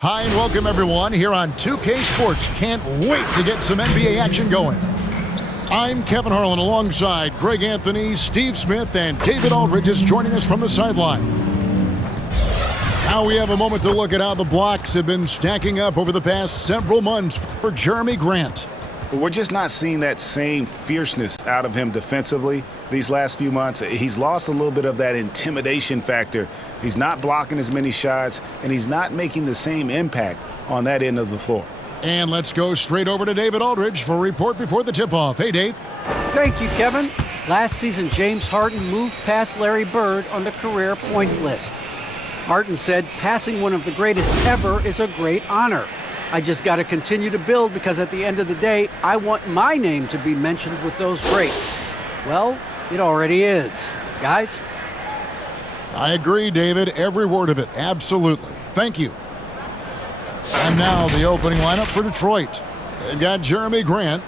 Hi and welcome everyone here on 2K Sports. Can't wait to get some NBA action going. I'm Kevin Harlan alongside Greg Anthony, Steve Smith, and David Aldridge is joining us from the sideline. Now we have a moment to look at how the blocks have been stacking up over the past several months for Jeremy Grant. We're just not seeing that same fierceness out of him defensively these last few months. He's lost a little bit of that intimidation factor. He's not blocking as many shots, and he's not making the same impact on that end of the floor. And let's go straight over to David Aldridge for a report before the tip-off. Hey, Dave. Thank you, Kevin. Last season, James Harden moved past Larry Bird on the career points list. Harden said, passing one of the greatest ever is a great honor. I just got to continue to build because at the end of the day, I want my name to be mentioned with those greats. Well, it already is. Guys? I agree, David. Every word of it. Absolutely. Thank you. And now the opening lineup for Detroit. They've got Jeremy Grant.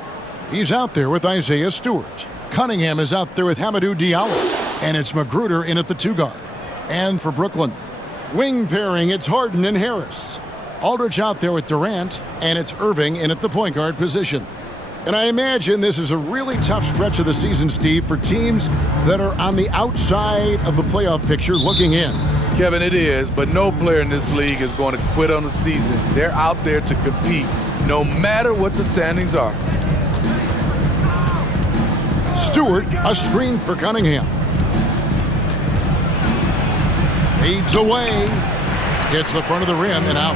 He's out there with Isaiah Stewart. Cunningham is out there with Hamidou Diallo. And it's Magruder in at the 2-guard. And for Brooklyn, wing pairing, it's Harden and Harris. Aldridge out there with Durant, and it's Irving in at the point guard position. And I imagine this is a really tough stretch of the season, Steve, for teams that are on the outside of the playoff picture looking in. Kevin, it is, but no player in this league is going to quit on the season. They're out there to compete, no matter what the standings are. Stewart, a screen for Cunningham. Fades away. Hits the front of the rim and out.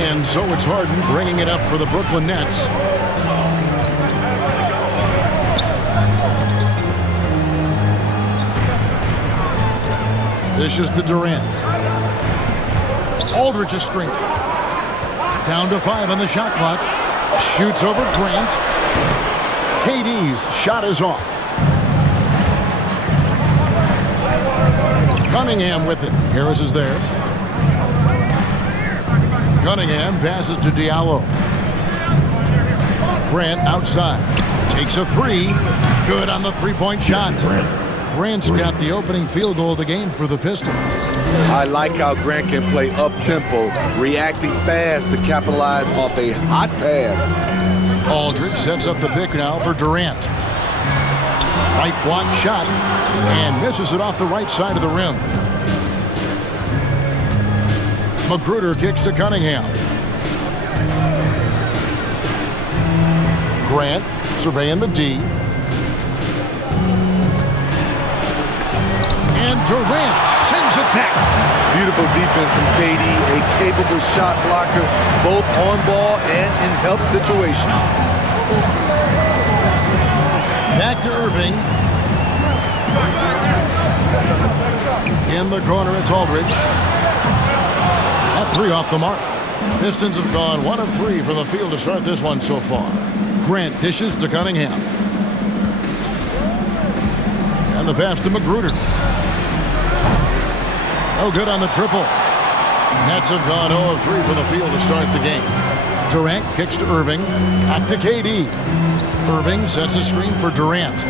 And so it's Harden bringing it up for the Brooklyn Nets. This is to Durant. Aldridge a screen. Down to 5 on the shot clock. Shoots over Grant. KD's shot is off. Cunningham with it. Harris is there. Cunningham passes to Diallo. Grant outside. Takes a 3. Good on the three-point shot. Grant's got the opening field goal of the game for the Pistons. I like how Grant can play up-tempo, reacting fast to capitalize off a hot pass. Aldridge sets up the pick now for Durant. Right block shot and misses it off the right side of the rim. Magruder kicks to Cunningham. Grant surveying the D. And Durant sends it back. Beautiful defense from KD, a capable shot blocker, both on ball and in help situations. Back to Irving. In the corner, it's Aldridge. That 3 off the mark. Pistons have gone 1 of 3 from the field to start this one so far. Grant dishes to Cunningham. And the pass to Magruder. No good on the triple. Nets have gone 0 of 3 from the field to start the game. Durant kicks to Irving. Back to KD. Irving sets a screen for Durant.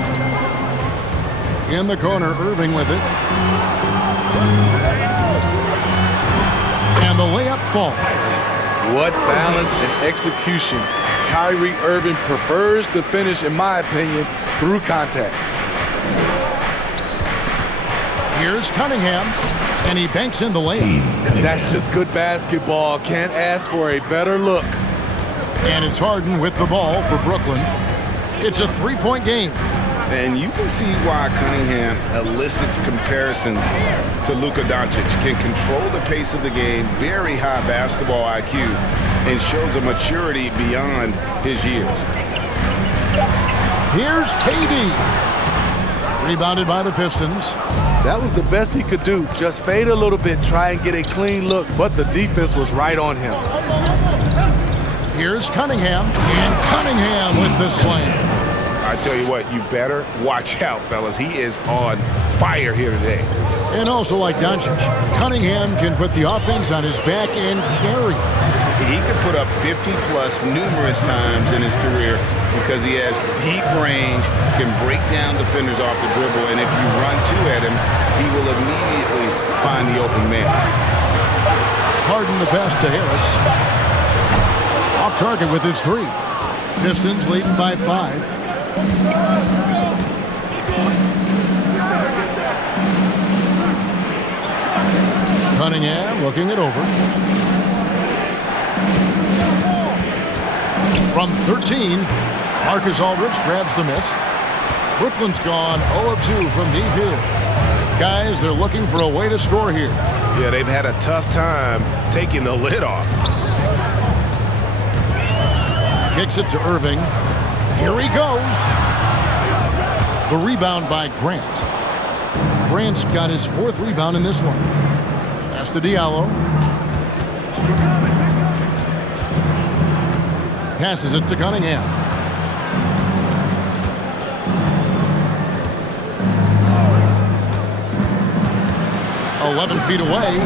In the corner, Irving with it. And the layup falls. What balance and execution. Kyrie Irving prefers to finish, in my opinion, through contact. Here's Cunningham, and he banks in the layup. That's just good basketball. Can't ask for a better look. And it's Harden with the ball for Brooklyn. It's a 3-point game. And you can see why Cunningham elicits comparisons to Luka Doncic. Can control the pace of the game, very high basketball IQ, and shows a maturity beyond his years. Here's KD. Rebounded by the Pistons. That was the best he could do. Just fade a little bit, try and get a clean look, but the defense was right on him. Here's Cunningham, and Cunningham with the slam. I tell you what, you better watch out, fellas. He is on fire here today. And also like Doncic, Cunningham can put the offense on his back and carry. he could put up 50-plus numerous times in his career because he has deep range, can break down defenders off the dribble, and if you run two at him, he will immediately find the open man. Harden the pass to Harris. Off target with his three. Pistons leading by 5. Cunningham looking it over. From 13, Marcus Aldridge grabs the miss. Brooklyn's gone 0 of 2 from deep here. Guys, they're looking for a way to score here. Yeah, they've had a tough time taking the lid off. Kicks it to Irving. Here he goes. The rebound by Grant. Grant's got his 4th rebound in this one. Pass to Diallo. Passes it to Cunningham. "11 feet away,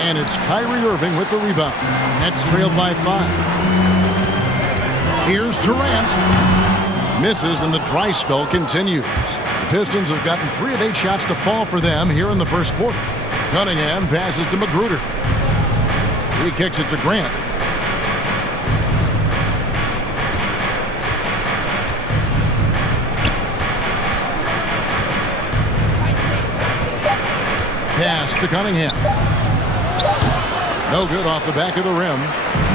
and it's Kyrie Irving with the rebound. Nets trailed by 5. Here's Durant. Misses, and the dry spell continues. The Pistons have gotten 3 of 8 shots to fall for them here in the first quarter. Cunningham passes to Magruder. He kicks it to Grant. Pass to Cunningham. No good off the back of the rim.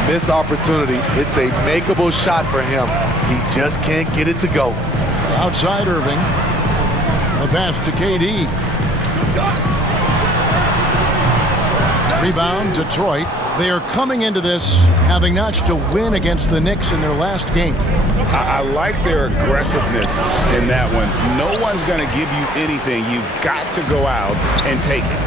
Missed opportunity. It's a makeable shot for him. He just can't get it to go. Outside Irving. A pass to KD. Rebound Detroit. They are coming into this having notched a win against the Knicks in their last game. I like their aggressiveness in that one. No one's going to give you anything. You've got to go out and take it.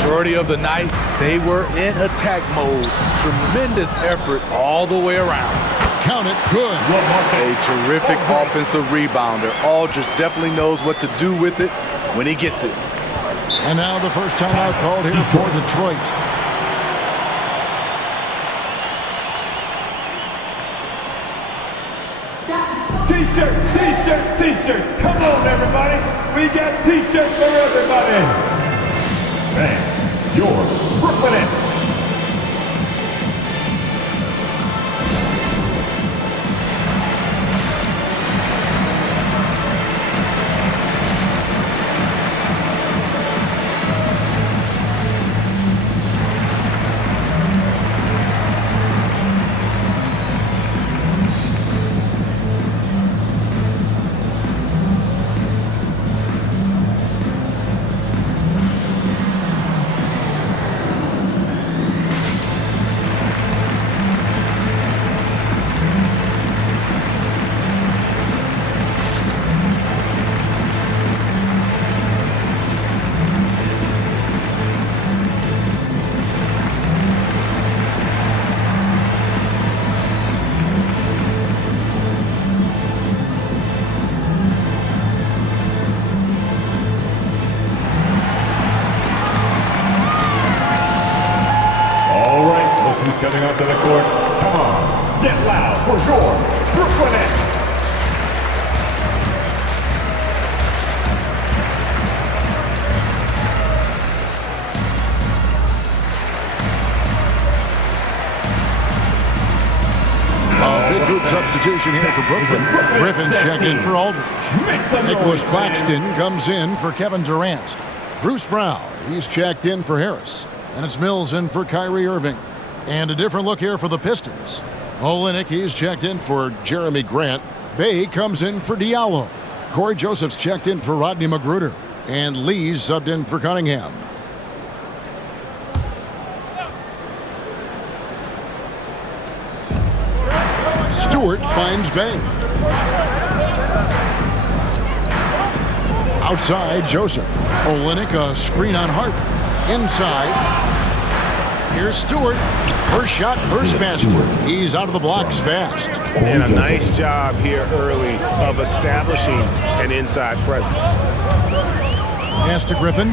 Majority of the night, they were in attack mode. Tremendous effort all the way around. Count it, good. A terrific offensive rebounder. Aldridge definitely knows what to do with it when he gets it. And now the first timeout called here for Detroit. T-shirts. Come on, everybody. We got T-shirts for everybody. Man, your Brooklyn Nets. Coming onto the court. Come on, get loud for your Brooklyn Nets. Big group substitution here for Brooklyn. Griffin's checked in for Aldridge. Nicholas Claxton comes in for Kevin Durant. Bruce Brown, he's checked in for Harris. And it's Mills in for Kyrie Irving. And a different look here for the Pistons. Olynyk, he's checked in for Jeremy Grant. Bay comes in for Diallo. Corey Joseph's checked in for Rodney Magruder. And Lee's subbed in for Cunningham. Stewart finds Bay. Outside, Joseph. Olynyk, a screen on Hart. Inside. Here's Stewart. First shot, first basket. He's out of the blocks fast. And a nice job here early of establishing an inside presence. Pass to Griffin.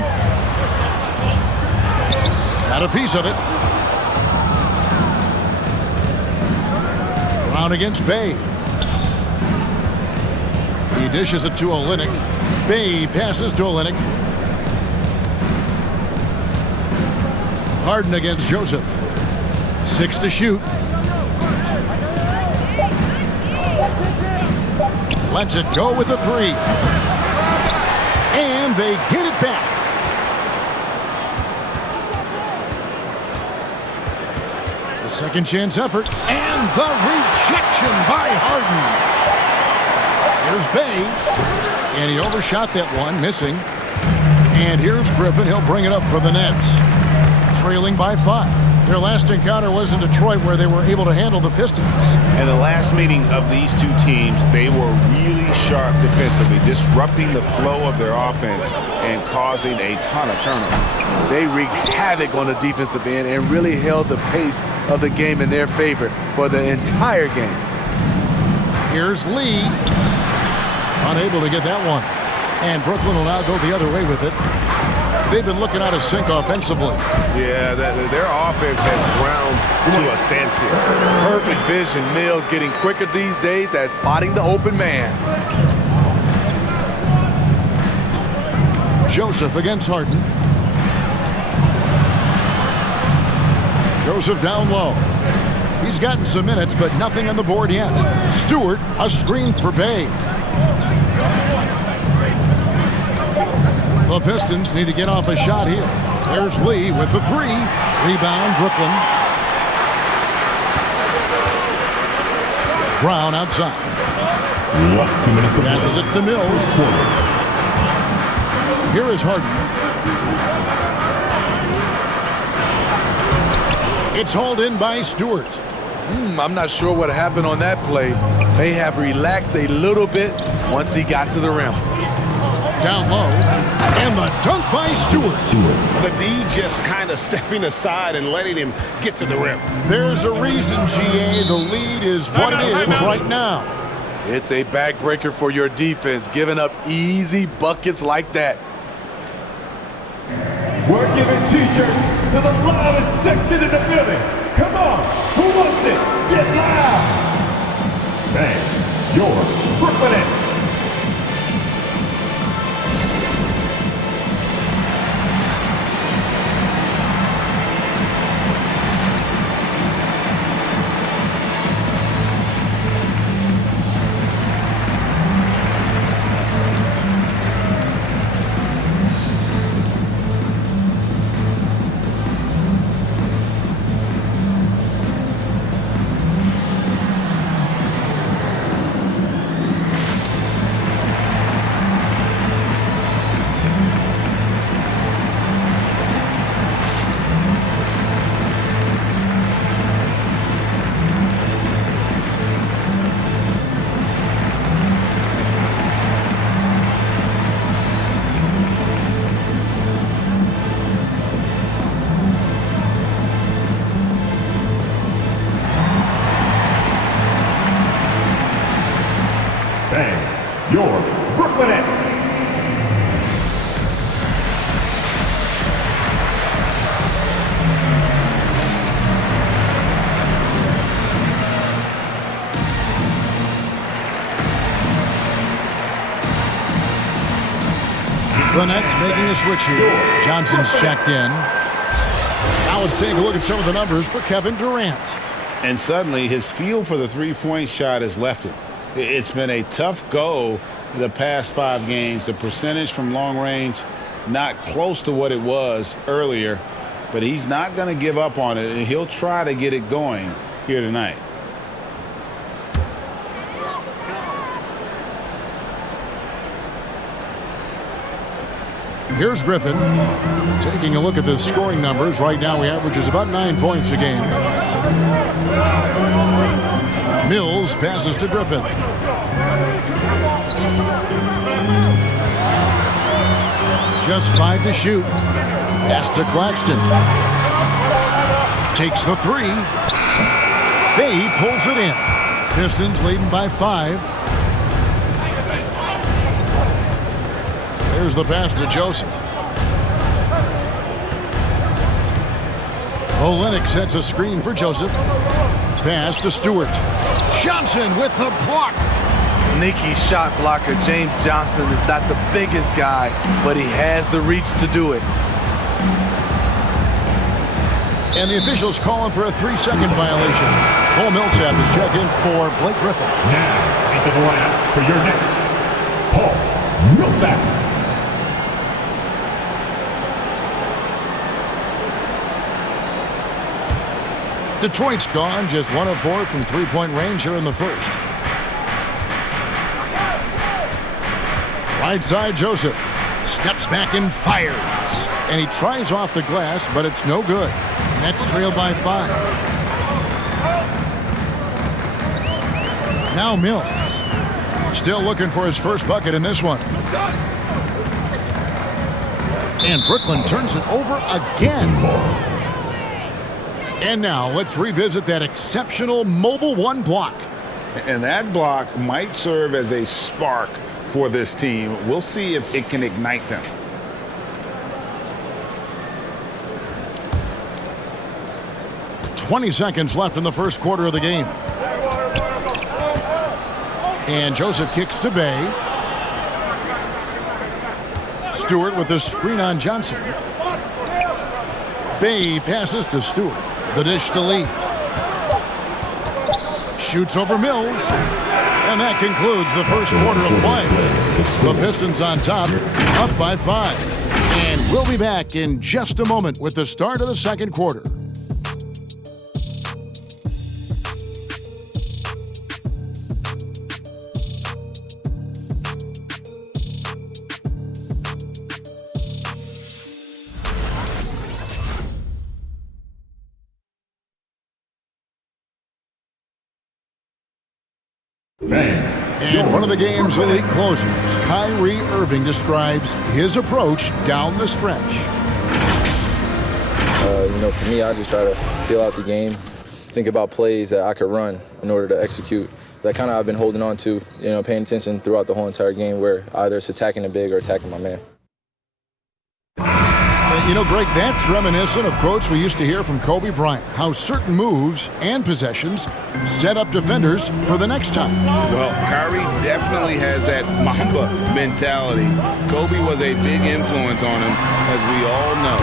Got a piece of it. Brown against Bay. He dishes it to Olynyk. Bay passes to Olynyk. Harden against Joseph. 6 to shoot. Lets it go with a 3. And they get it back. The second chance effort. And the rejection by Harden. Here's Bay. And he overshot that one, missing. And here's Griffin. He'll bring it up for the Nets. Trailing by 5. Their last encounter was in Detroit, where they were able to handle the Pistons. And the last meeting of these two teams, they were really sharp defensively, disrupting the flow of their offense and causing a ton of turnovers. They wreaked havoc on the defensive end and really held the pace of the game in their favor for the entire game. Here's Lee. Unable to get that one. And Brooklyn will now go the other way with it. They've been looking out of sync offensively. Yeah, their offense has ground to a standstill. Perfect vision. Mills getting quicker these days at spotting the open man. Joseph against Harden. Joseph down low. He's gotten some minutes, but nothing on the board yet. Stewart, a screen for Bay. The Pistons need to get off a shot here. There's Lee with the 3. Rebound, Brooklyn. Brown outside. Last 2 minutes to play. Passes it to Mills. Here is Harden. It's hauled in by Stewart. I'm not sure what happened on that play. May have relaxed a little bit once he got to the rim. Down low. And the dunk by Stewart. The D just kind of stepping aside and letting him get to the rim. There's a reason, GA. The lead is what it is right now. It's a backbreaker for your defense, giving up easy buckets like that. We're giving T-shirts to the loudest section in the building. Come on, who wants it? Get loud! Bang, your Brooklyn Nets. Your Brooklyn Nets. The Nets making a switch here. Johnson's checked in. Now let's take a look at some of the numbers for Kevin Durant. And suddenly his feel for the three-point shot has left him. It's been a tough go the past 5 games. The percentage from long range not close to what it was earlier, but he's not going to give up on it, and he'll try to get it going here tonight. Here's Griffin. Taking a look at the scoring numbers. Right now he averages about 9 points a game. Mills passes to Griffin. Just 5 to shoot. Pass to Claxton. Takes the 3. Bay pulls it in. Pistons leading by 5. There's the pass to Joseph. Olynyk sets a screen for Joseph. Pass to Stewart. Johnson with the block. Sneaky shot blocker. James Johnson is not the biggest guy, but he has the reach to do it. And the officials calling for a 3-second violation. Paul Millsap is checked in for Blake Griffin. Now, into the lineup for your next, Paul Millsap. Detroit's gone just 1 of 4 from three-point range here in the first. Right side, Joseph steps back and fires. And he tries off the glass, but it's no good. Nets trailed by 5. Now Mills. Still looking for his first bucket in this one. And Brooklyn turns it over again. And now let's revisit that exceptional mobile 1 block. And that block might serve as a spark for this team. We'll see if it can ignite them. "20 seconds left in the first quarter of the game. And Joseph kicks to Bay. Stewart with the screen on Johnson. Bay passes to Stewart. The dish to Lee. Shoots over Mills. And that concludes the first quarter of play. The Pistons on top, up by 5. And we'll be back in just a moment with the start of the second quarter. And one of the game's elite closers, Kyrie Irving, describes his approach down the stretch. For me, I just try to feel out the game, think about plays that I could run in order to execute. That kind of I've been holding on to, paying attention throughout the whole entire game where either it's attacking the big or attacking my man. Greg, that's reminiscent of quotes we used to hear from Kobe Bryant, how certain moves and possessions set up defenders for the next time. Well, Kyrie definitely has that Mamba mentality. Kobe was a big influence on him, as we all know.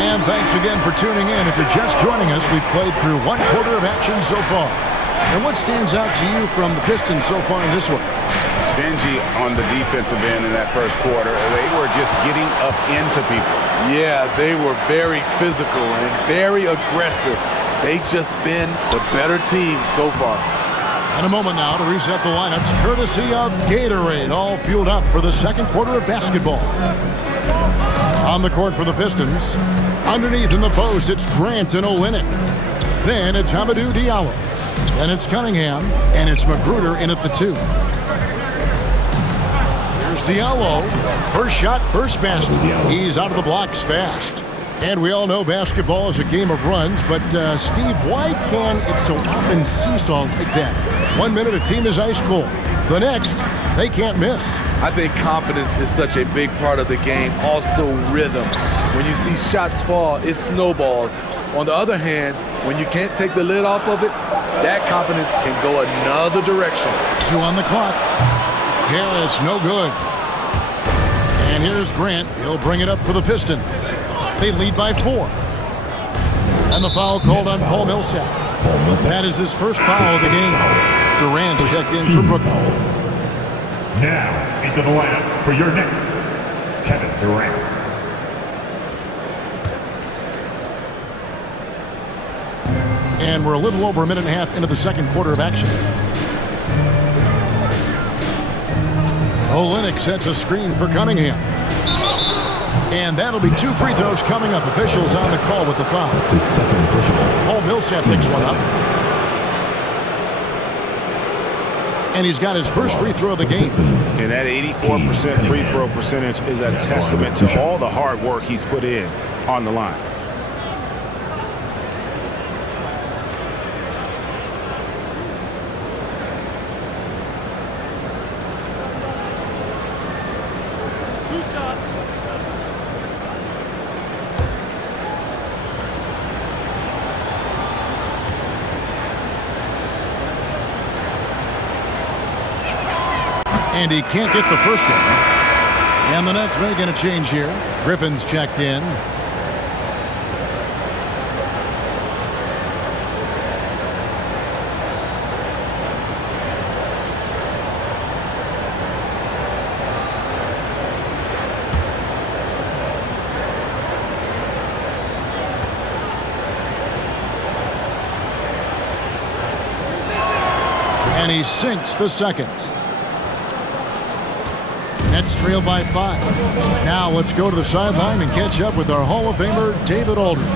And thanks again for tuning in. If you're just joining us, we've played through 1 quarter of action so far. And what stands out to you from the Pistons so far in this one? Stingy on the defensive end in that first quarter. They were just getting up into people. Yeah, they were very physical and very aggressive. They've just been the better team so far. And a moment now to reset the lineups, courtesy of Gatorade, all fueled up for the second quarter of basketball. On the court for the Pistons, underneath in the post, it's Grant and Olynyk. Then it's Hamidou Diallo. Then it's Cunningham, and it's Magruder in at the 2. Here's Diallo. First shot, first basket. He's out of the blocks fast. And we all know basketball is a game of runs, but Steve, why can it so often seesaw like that? 1 minute a team is ice cold. The next, they can't miss. I think confidence is such a big part of the game. Also rhythm. When you see shots fall, it snowballs. On the other hand, when you can't take the lid off of it, that confidence can go another direction. 2 on the clock. Harris, no good. And here's Grant. He'll bring it up for the Pistons. They lead by 4. And the foul called on Paul Millsap. That is his first foul of the game. Durant checked in for Brooklyn. Now, into the lineup for your next, Kevin Durant. And we're a little over a minute and a half into the second quarter of action. Olynyk sets a screen for Cunningham. And that'll be 2 free throws coming up. Officials on the call with the foul. That's his second official. Paul Millsap picks one up. And he's got his first free throw of the game. And that 84% free throw percentage is a testament to all the hard work he's put in on the line. And he can't get the first one. And the Nets making a change here. Griffin's checked in. And he sinks the second. Nets trail by 5. Now let's go to the sideline and catch up with our Hall of Famer, David Aldridge.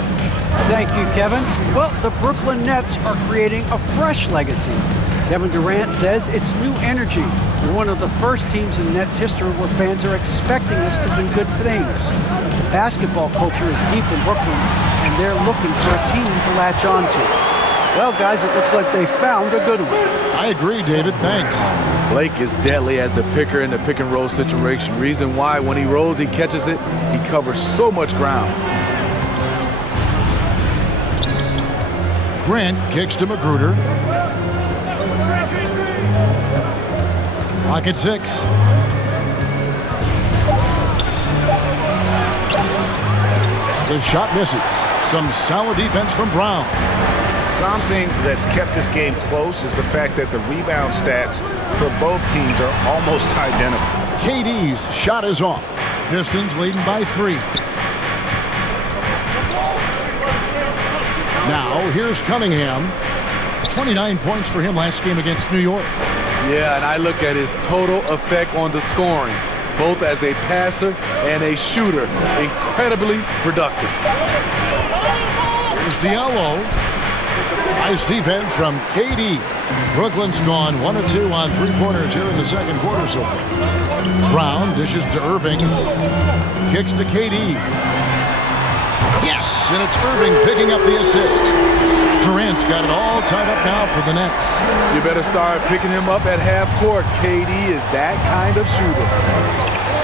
Thank you, Kevin. Well, the Brooklyn Nets are creating a fresh legacy. Kevin Durant says it's new energy. We're one of the first teams in Nets history where fans are expecting us to do good things. Basketball culture is deep in Brooklyn, and they're looking for a team to latch on to. Well, guys, it looks like they found a good one. I agree, David. Thanks. Blake is deadly as the picker in the pick-and-roll situation. Reason why, when he rolls, he catches it. He covers so much ground. Grant kicks to Magruder. Clock at 6. The shot misses. Some solid defense from Brown. Something that's kept this game close is the fact that the rebound stats for both teams are almost identical. KD's shot is off. Pistons leading by 3. Now, here's Cunningham. 29 points for him last game against New York. Yeah, and I look at his total effect on the scoring, both as a passer and a shooter. Incredibly productive. Here's Diallo. Nice defense from KD. Brooklyn's gone 1 of 2 on 3-pointers here in the second quarter so far. Brown dishes to Irving. Kicks to KD. Yes, and it's Irving picking up the assist. Durant's got it all tied up now for the Nets. You better start picking him up at half court. KD is that kind of shooter.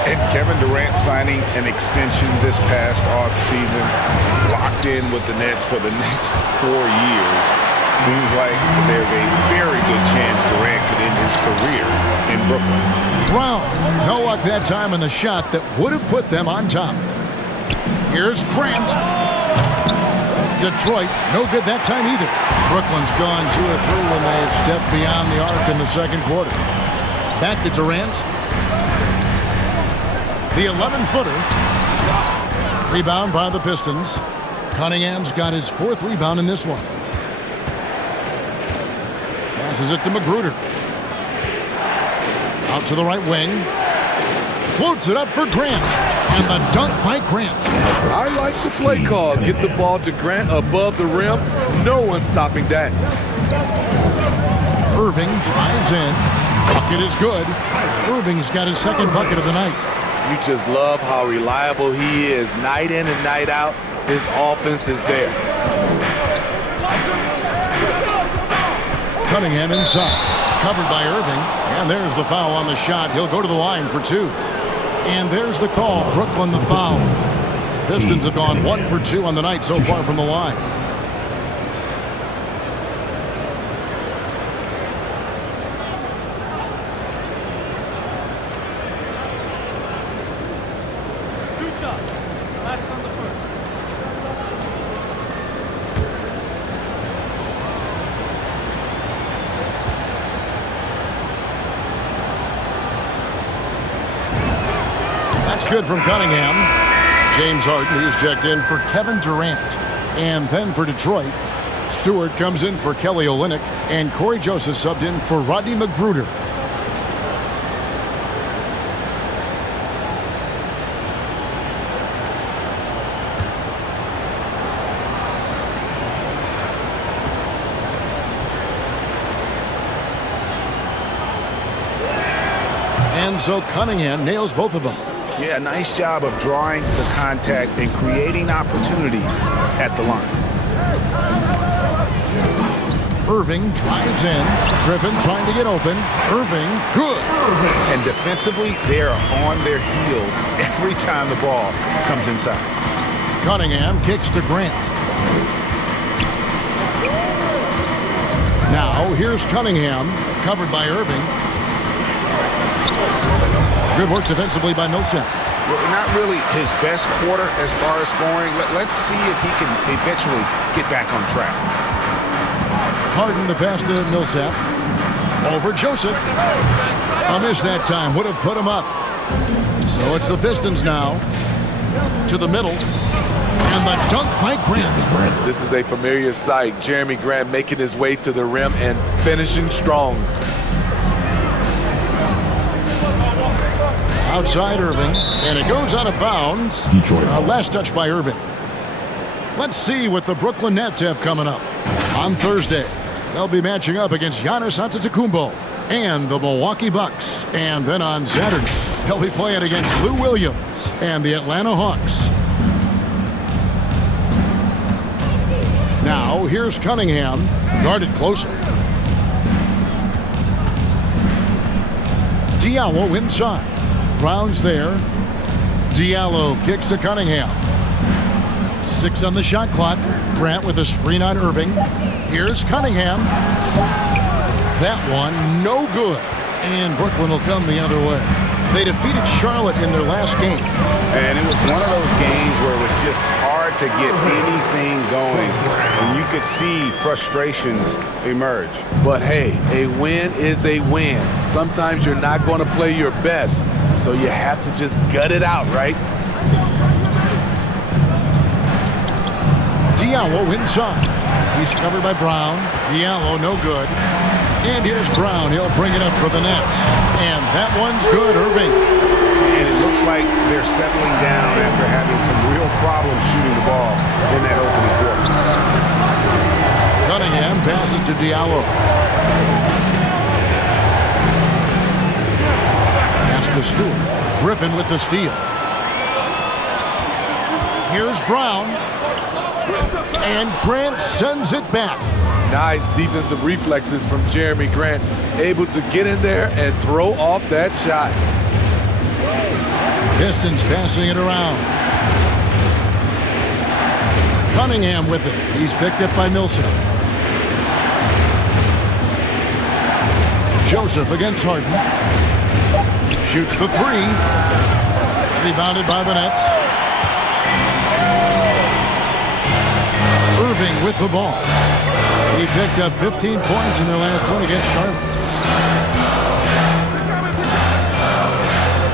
And Kevin Durant signing an extension this past offseason, locked in with the Nets for the next 4 years. Seems like there's a very good chance Durant could end his career in Brooklyn. Brown, no luck that time in the shot that would have put them on top. Here's Grant. Detroit, no good that time either. Brooklyn's gone 2 of 3 when they've stepped beyond the arc in the second quarter. Back to Durant. The 11-footer. Rebound by the Pistons. Cunningham's got his 4th rebound in this one. Passes it to Magruder. Out to the right wing. Floats it up for Grant. And the dunk by Grant. I like the play call. Get the ball to Grant above the rim. No one's stopping that. Irving drives in. Bucket is good. Irving's got his 2nd bucket of the night. You just love how reliable he is. Night in and night out, his offense is there. Cunningham inside. Covered by Irving. And there's the foul on the shot. He'll go to the line for 2. And there's the call. Brooklyn the foul. Pistons have gone 1 for 2 on the night so far from the line. That's good from Cunningham. James Harden, he's checked in for Kevin Durant. And then for Detroit, Stewart comes in for Kelly Olynyk, and Corey Joseph subbed in for Rodney Magruder. And so Cunningham nails both of them. Yeah, nice job of drawing the contact and creating opportunities at the line. Irving drives in. Griffin trying to get open. Irving, good. And defensively, they are on their heels every time the ball comes inside. Cunningham kicks to Grant. Now, here's Cunningham, covered by Irving. Good work defensively by Millsap. Well, not really his best quarter as far as scoring. Let's see if he can eventually get back on track. Harden the pass to Millsap. Over Joseph. A miss that time. Would have put him up. So it's the Pistons now. To the middle. And the dunk by Grant. This is a familiar sight. Jeremy Grant making his way to the rim and finishing strong. Outside Irving, and it goes out of bounds. Last touch by Irving. Let's see what the Brooklyn Nets have coming up. On Thursday, they'll be matching up against Giannis Antetokounmpo and the Milwaukee Bucks. And then on Saturday, they'll be playing against Lou Williams and the Atlanta Hawks. Now, here's Cunningham, guarded closely. Diallo inside. Brown's there. Diallo kicks to Cunningham. 6 on the shot clock. Grant with a screen on Irving. Here's Cunningham. That one, no good. And Brooklyn will come the other way. They defeated Charlotte in their last game. And it was one of those games where it was just hard to get anything going. And you could see frustrations emerge. But hey, a win is a win. Sometimes you're not going to play your best, so you have to just gut it out, right? Diallo inside. He's covered by Brown. Diallo no good. And here's Brown. He'll bring it up for the Nets. And that one's good, Irving. And it looks like they're settling down after having some real problems shooting the ball in that opening quarter. Cunningham passes to Diallo. Pass to Stewart. Griffin with the steal. Here's Brown. And Grant sends it back. Nice defensive reflexes from Jeremy Grant. Able to get in there and throw off that shot. Pistons passing it around. Cunningham with it. He's picked up by Millsap. Joseph against Harden. Shoots the 3. Rebounded by the Nets. Irving with the ball. He picked up 15 points in their last one against Charlotte.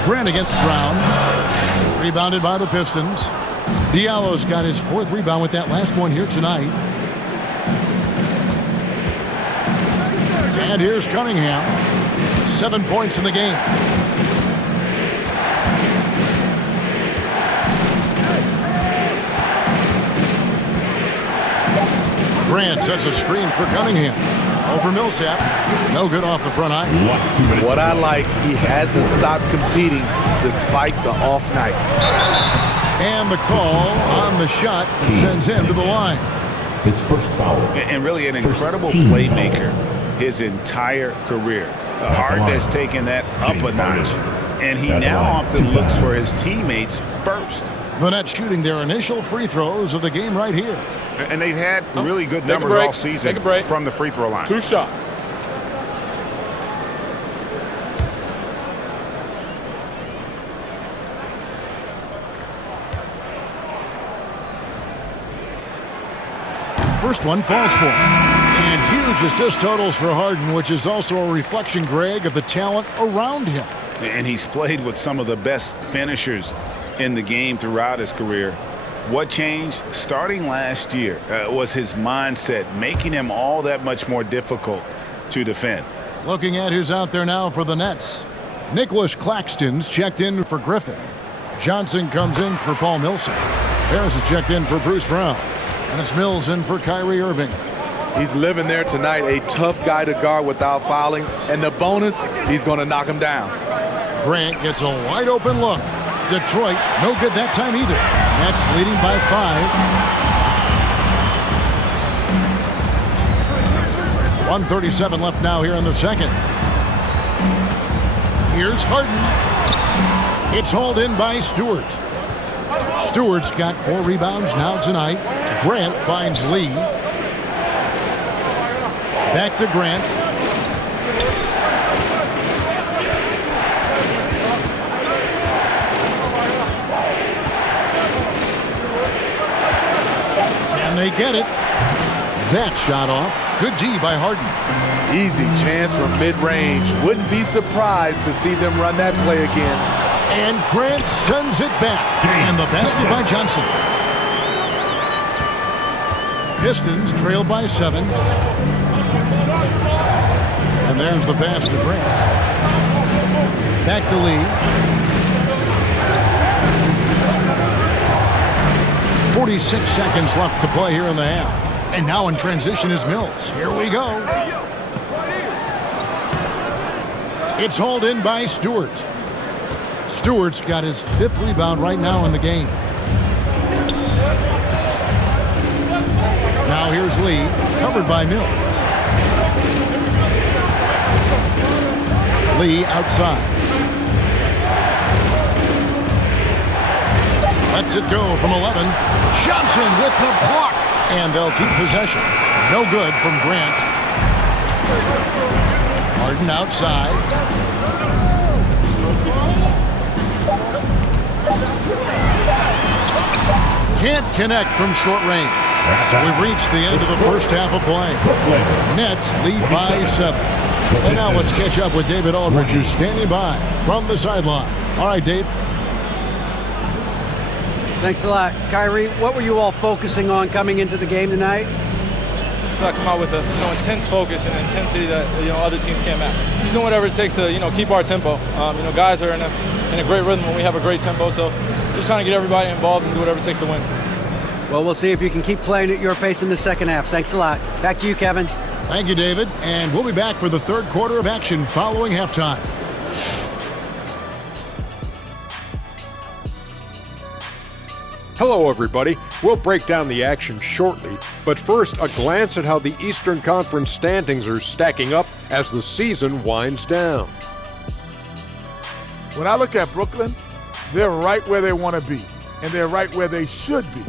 Grant against Brown. Rebounded by the Pistons. Diallo's got his 4th rebound with that last one here tonight. And here's Cunningham. 7 points in the game. Grant sets a screen for Cunningham. Over Millsap. No good off the front eye. What I like, he hasn't stopped competing despite the off night. And the call on the shot that sends him to the line. His first foul. And really an incredible playmaker his entire career. Harden has taken that up a notch. And he now often looks for his teammates first. The Nets shooting their initial free throws of the game right here. And they've had really good numbers all season from the free throw line. 2 shots. First one falls for him. And huge assist totals for Harden, which is also a reflection, Greg, of the talent around him. And he's played with some of the best finishers in the game throughout his career. What changed starting last year was his mindset, making him all that much more difficult to defend. Looking at who's out there now for the Nets. Nicholas Claxton's checked in for Griffin. Johnson comes in for Paul Millsap. Harris is checked in for Bruce Brown. And it's Mills in for Kyrie Irving. He's living there tonight, a tough guy to guard without fouling. And the bonus, he's going to knock him down. Grant gets a wide open look. Detroit, no good that time either. Nets leading by 5. 1:37 left now here in the second. Here's Harden. It's hauled in by Stewart. Stewart's got 4 rebounds now tonight. Grant finds Lee. Back to Grant. they get it. That shot off. Good D by Harden. Easy chance from mid-range. Wouldn't be surprised to see them run that play again. And Grant sends it back. And the basket by Johnson. Pistons trail by 7. And there's the pass to Grant. Back to Lee. 46 seconds left to play here in the half. And now in transition is Mills. Here we go. It's hauled in by Stewart. Stewart's got his 5th rebound right now in the game. Now here's Lee, covered by Mills. Lee outside. Lets it go from 11. Johnson with the block. And they'll keep possession. No good from Grant. Harden outside. Can't connect from short range. So we've reached the end of the first half of play. Nets lead by 7. And now let's catch up with David Aldridge, who's standing by from the sideline. All right, Dave. Thanks a lot. Kyrie, what were you all focusing on coming into the game tonight? So I come out with a intense focus and intensity that other teams can't match. Just doing whatever it takes to keep our tempo. Guys are in a great rhythm when we have a great tempo. So just trying to get everybody involved and do whatever it takes to win. Well, we'll see if you can keep playing at your pace in the second half. Thanks a lot. Back to you, Kevin. Thank you, David. And we'll be back for the third quarter of action following halftime. Hello, everybody. We'll break down the action shortly, but first, a glance at how the Eastern Conference standings are stacking up as the season winds down. When I look at Brooklyn, they're right where they want to be, and they're right where they should be.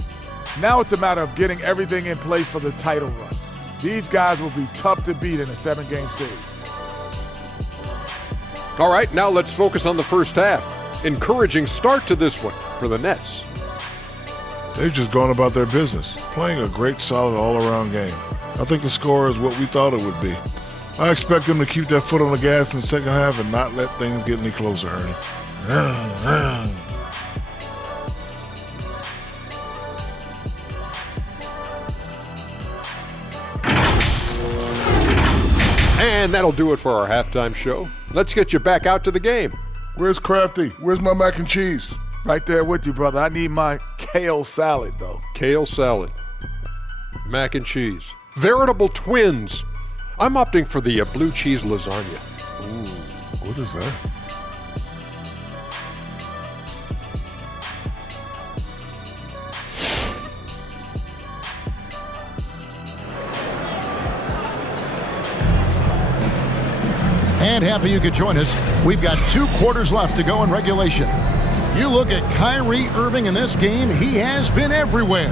Now it's a matter of getting everything in place for the title run. These guys will be tough to beat in a 7-game series. All right, now let's focus on the first half. Encouraging start to this one for the Nets. They've just gone about their business, playing a great, solid, all-around game. I think the score is what we thought it would be. I expect them to keep their foot on the gas in the second half and not let things get any closer, Ernie. And that'll do it for our halftime show. Let's get you back out to the game. Where's Crafty? Where's my mac and cheese? Right there with you, brother. I need my kale salad, though. Kale salad. Mac and cheese. Veritable twins. I'm opting for the blue cheese lasagna. Ooh, what is that? And happy you could join us. We've got 2 quarters left to go in regulation. You look at Kyrie Irving in this game, he has been everywhere.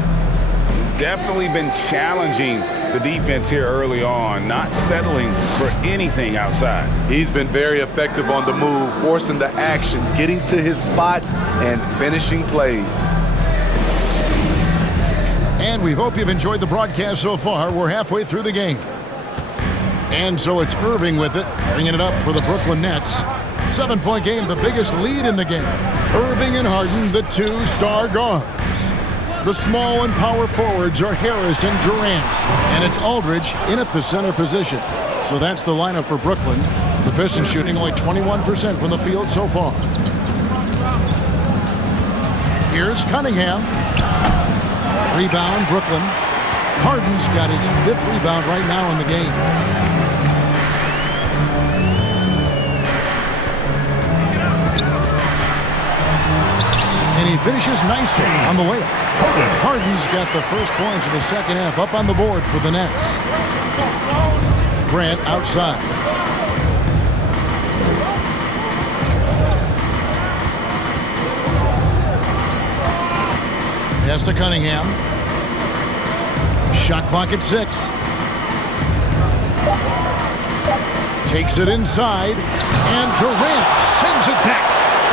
Definitely been challenging the defense here early on, not settling for anything outside. He's been very effective on the move, forcing the action, getting to his spots, and finishing plays. And we hope you've enjoyed the broadcast so far. We're halfway through the game. And so it's Irving with it, bringing it up for the Brooklyn Nets. 7-point game, the biggest lead in the game. Irving and Harden, the 2 star guards. The small and power forwards are Harris and Durant. And it's Aldridge in at the center position. So that's the lineup for Brooklyn. The Pistons shooting only 21% from the field so far. Here's Cunningham. Rebound, Brooklyn. Harden's got his 5th rebound right now in the game. And he finishes nicely on the layup. Harden's got the first points of the second half up on the board for the Nets. Grant outside. Pass to Cunningham. Shot clock at 6. Takes it inside. And Durant sends it back.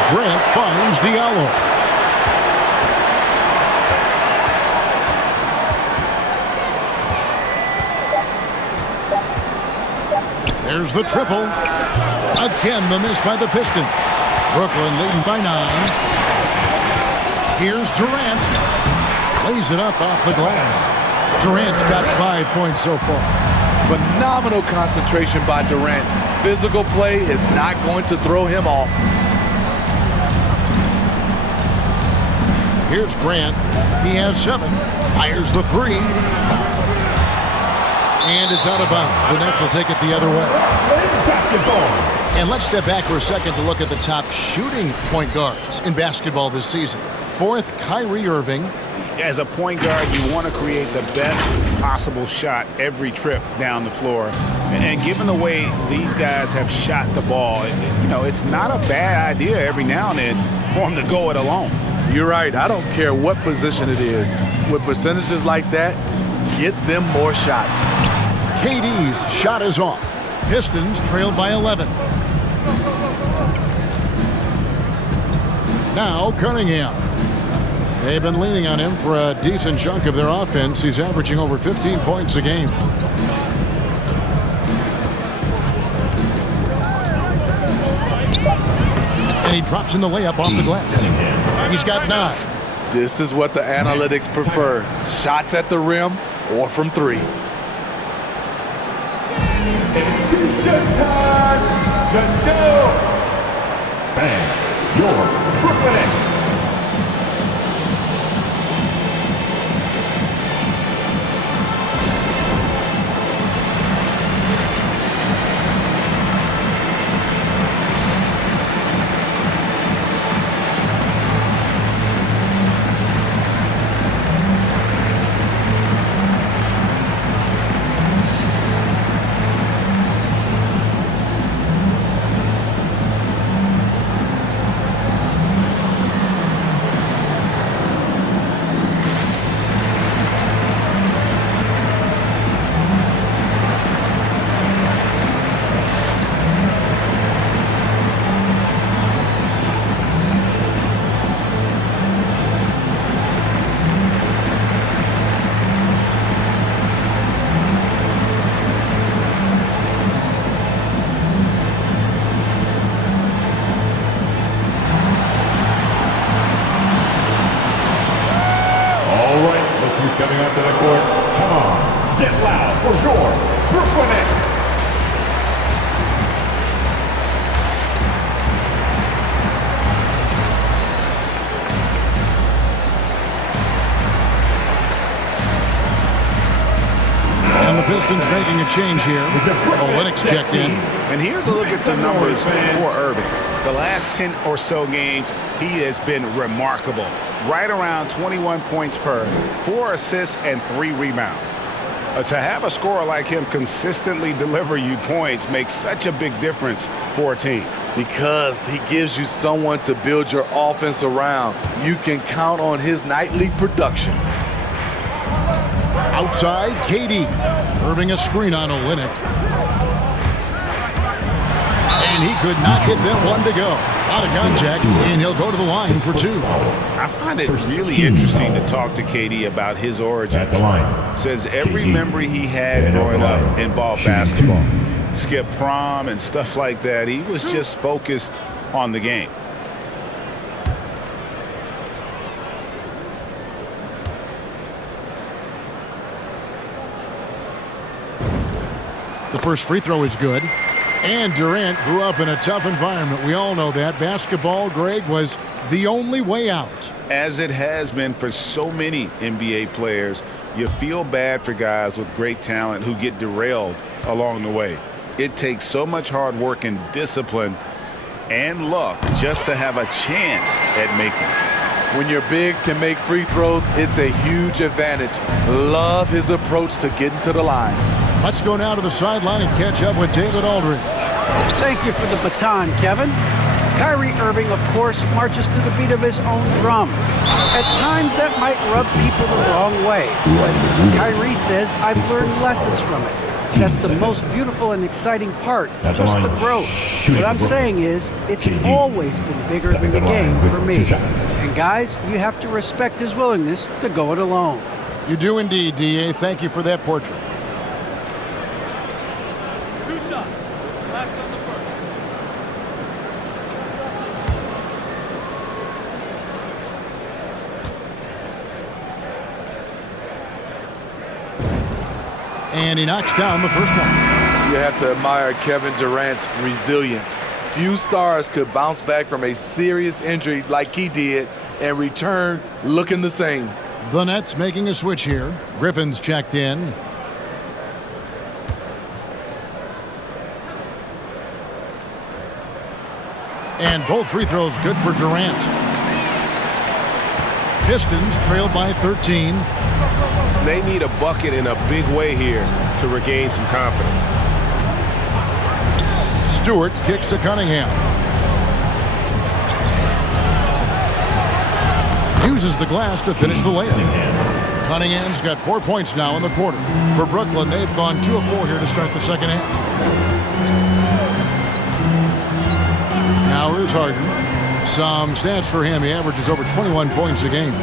Grant finds Diallo. There's the triple. Again, the miss by the Pistons. Brooklyn leading by 9. Here's Durant. Lays it up off the glass. Durant's got 5 points so far. Phenomenal concentration by Durant. Physical play is not going to throw him off. Here's Grant. He has 7. Fires the 3. And it's out of bounds. The Nets will take it the other way. And let's step back for a second to look at the top shooting point guards in basketball this season. 4th, Kyrie Irving. As a point guard, you want to create the best possible shot every trip down the floor. And given the way these guys have shot the ball, it's not a bad idea every now and then for them to go it alone. You're right. I don't care what position it is. With percentages like that, get them more shots. KD's shot is off. Pistons trailed by 11. Now Cunningham. They've been leaning on him for a decent chunk of their offense. He's averaging over 15 points a game. And he drops in the layup off the glass. He's got 9. This is what the analytics prefer. Shots at the rim or from 3. Let's go! And your Brooklyn Nets. Coming onto the court. Come on, get loud for your Brooklyn Nets. And the Pistons making a change here. Olynyk checked in. And here's a look at some numbers for Irving. The last 10 or so games, he has been remarkable. Right around 21 points per, 4 assists, and 3 rebounds. To have a scorer like him consistently deliver you points makes such a big difference for a team. Because he gives you someone to build your offense around. You can count on his nightly production. Outside, KD. Irving a screen on Olynyk. And he could not get that one to go. Out of contact, and he'll go to the line for 2. I find it really interesting to talk to KD about his origins. Says every memory he had growing up involved basketball. Skip prom and stuff like that. He was just focused on the game. The first free throw is good. And Durant grew up in a tough environment. We all know that. Basketball, Greg, was the only way out. As it has been for so many NBA players, you feel bad for guys with great talent who get derailed along the way. It takes so much hard work and discipline and luck just to have a chance at making it. When your bigs can make free throws, it's a huge advantage. Love his approach to getting to the line. Let's go now to the sideline and catch up with David Aldridge. Thank you for the baton, Kevin. Kyrie Irving, of course, marches to the beat of his own drum. At times, that might rub people the wrong way. But Kyrie says, I've learned lessons from it. That's the most beautiful and exciting part, just the growth. What I'm saying is, it's always been bigger than the game for me. And guys, you have to respect his willingness to go it alone. You do indeed, D.A. Thank you for that portrait. And he knocks down the first one. You have to admire Kevin Durant's resilience. Few stars could bounce back from a serious injury like he did and return looking the same. The Nets making a switch here. Griffin's checked in. And both free throws good for Durant. Pistons trailed by 13. They need a bucket in a big way here to regain some confidence. Stewart kicks to Cunningham. Uses the glass to finish the layup. Cunningham's got 4 points now in the quarter. For Brooklyn, they've gone 2 of 4 here to start the second half. Now here's Harden. Some stats for him. He averages over 21 points a game.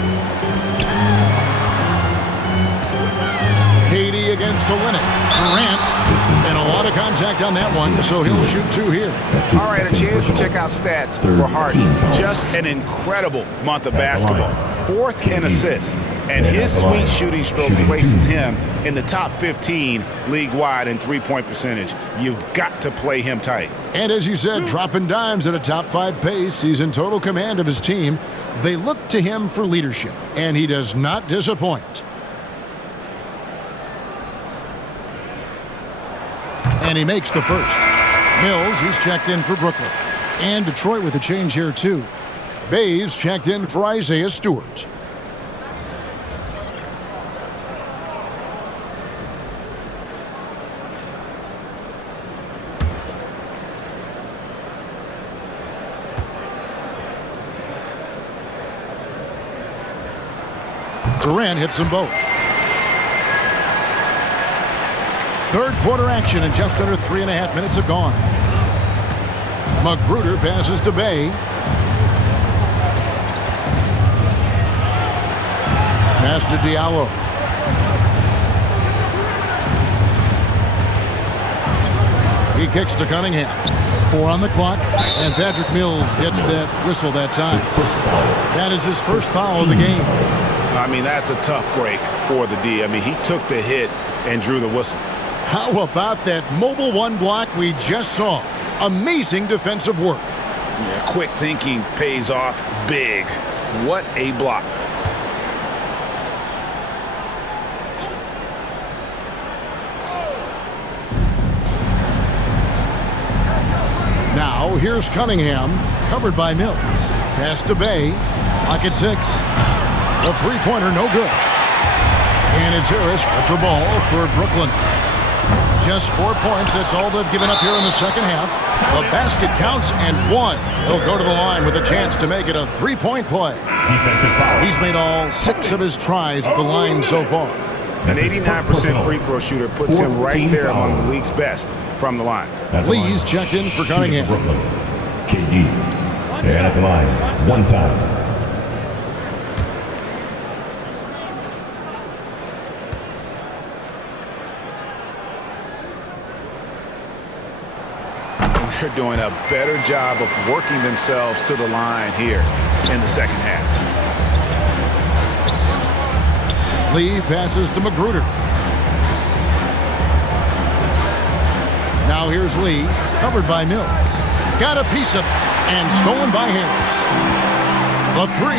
KD against Olynyk. Durant. And a lot of contact on that one, so he'll shoot 2 here. All right, a chance to check out stats for Harden. Just an incredible month of basketball. 4th in assists. And his sweet shooting stroke places him in the top 15 league-wide in three-point percentage. You've got to play him tight. And as you said, dropping dimes at a top 5 pace. He's in total command of his team. They look to him for leadership, and he does not disappoint. And he makes the first. Mills, he's checked in for Brooklyn. And Detroit with a change here, too. Bays checked in for Isaiah Stewart. Durant hits them both. Third quarter action, and just under 3.5 minutes have gone. Magruder passes to Bay. Pass to Diallo. He kicks to Cunningham. 4 on the clock, and Patrick Mills gets that whistle that time. That is his first foul of the game. I mean, that's a tough break for the D. I mean, he took the hit and drew the whistle. How about that mobile 1 block we just saw? Amazing defensive work. Yeah, quick thinking pays off big. What a block. Now, here's Cunningham, covered by Mills. Pass to Bay. Lock at 6. The three-pointer, no good. And it's Harris with the ball for Brooklyn. Just 4 points. That's all they've given up here in the second half. The basket counts and 1. He'll go to the line with a chance to make it a 3-point play. He's made all 6 of his tries at the line so far. An 89% free throw shooter puts him right there among the league's best from the line. Lee's checked in for Cunningham. KD. And at the line, 1 time. They're doing a better job of working themselves to the line here in the second half. Lee passes to Magruder. Now here's Lee, covered by Mills. Got a piece of it, and stolen by Harris. The 3.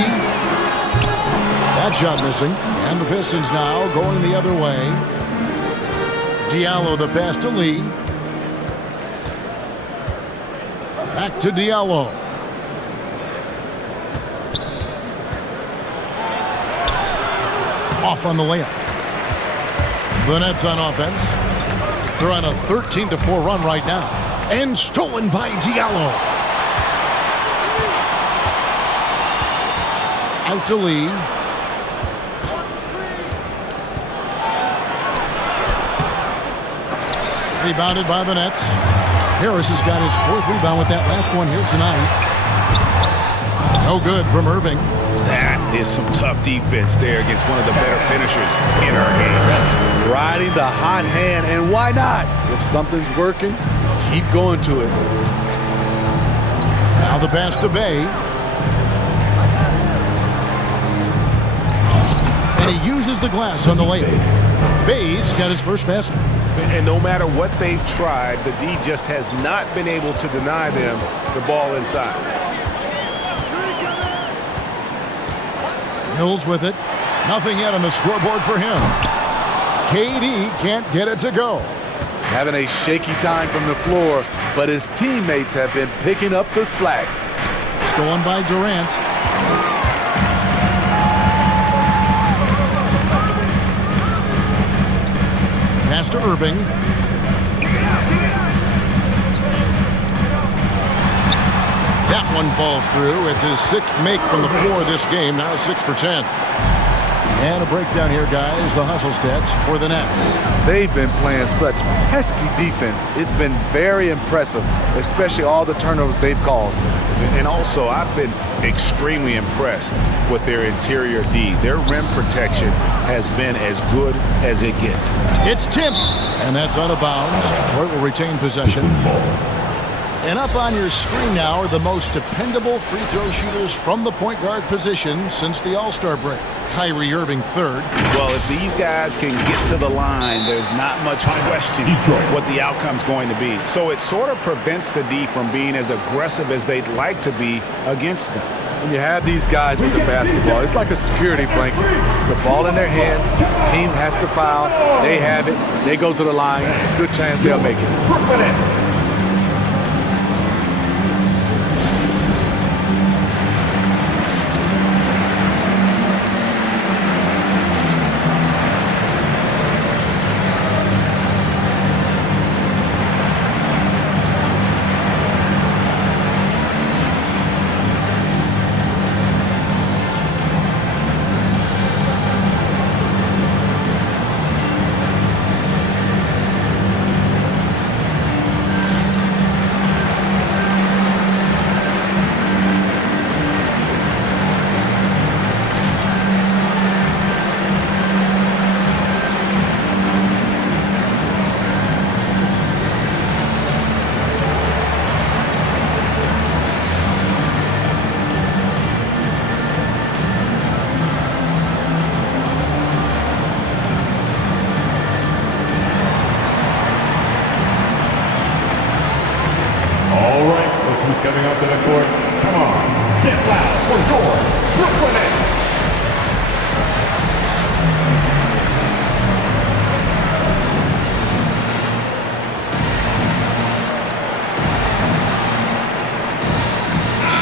That shot missing, and the Pistons now going the other way. Diallo the pass to Lee. Back to Diallo. Off on the layup. The Nets on offense. They're on a 13-4 run right now. And stolen by Diallo. Out to Lee. Rebounded by the Nets. Harris has got his 4th rebound with that last one here tonight. No good from Irving. That is some tough defense there against one of the better finishers in our game. Riding the hot hand, and why not? If something's working, keep going to it. Now the pass to Bay. And he uses the glass on the layup. Bay's got his first basket. And no matter what they've tried, the D just has not been able to deny them the ball inside. Hills with it. Nothing yet on the scoreboard for him. KD can't get it to go. Having a shaky time from the floor, but his teammates have been picking up the slack. Stolen by Durant. Pass to Irving. That one falls through. It's his 6th make from the floor this game. Now 6 for 10. And a breakdown here, guys. The hustle stats for the Nets. They've been playing such pesky defense. It's been very impressive, especially all the turnovers they've caused. And also, I've been extremely impressed with their interior D. Their rim protection has been as good as it gets. It's tipped, and that's out of bounds. Detroit will retain possession. And up on your screen now are the most dependable free throw shooters from the point guard position since the All-Star break. Kyrie Irving, 3rd. Well, if these guys can get to the line, there's not much question what the outcome's going to be. So it sort of prevents the D from being as aggressive as they'd like to be against them. When you have these guys with the basketball, it's like a security blanket. The ball in their hand, team has to foul, they have it, they go to the line, good chance they'll make it. Coming up to the court. Come on, get loud for your Brooklyn Nets.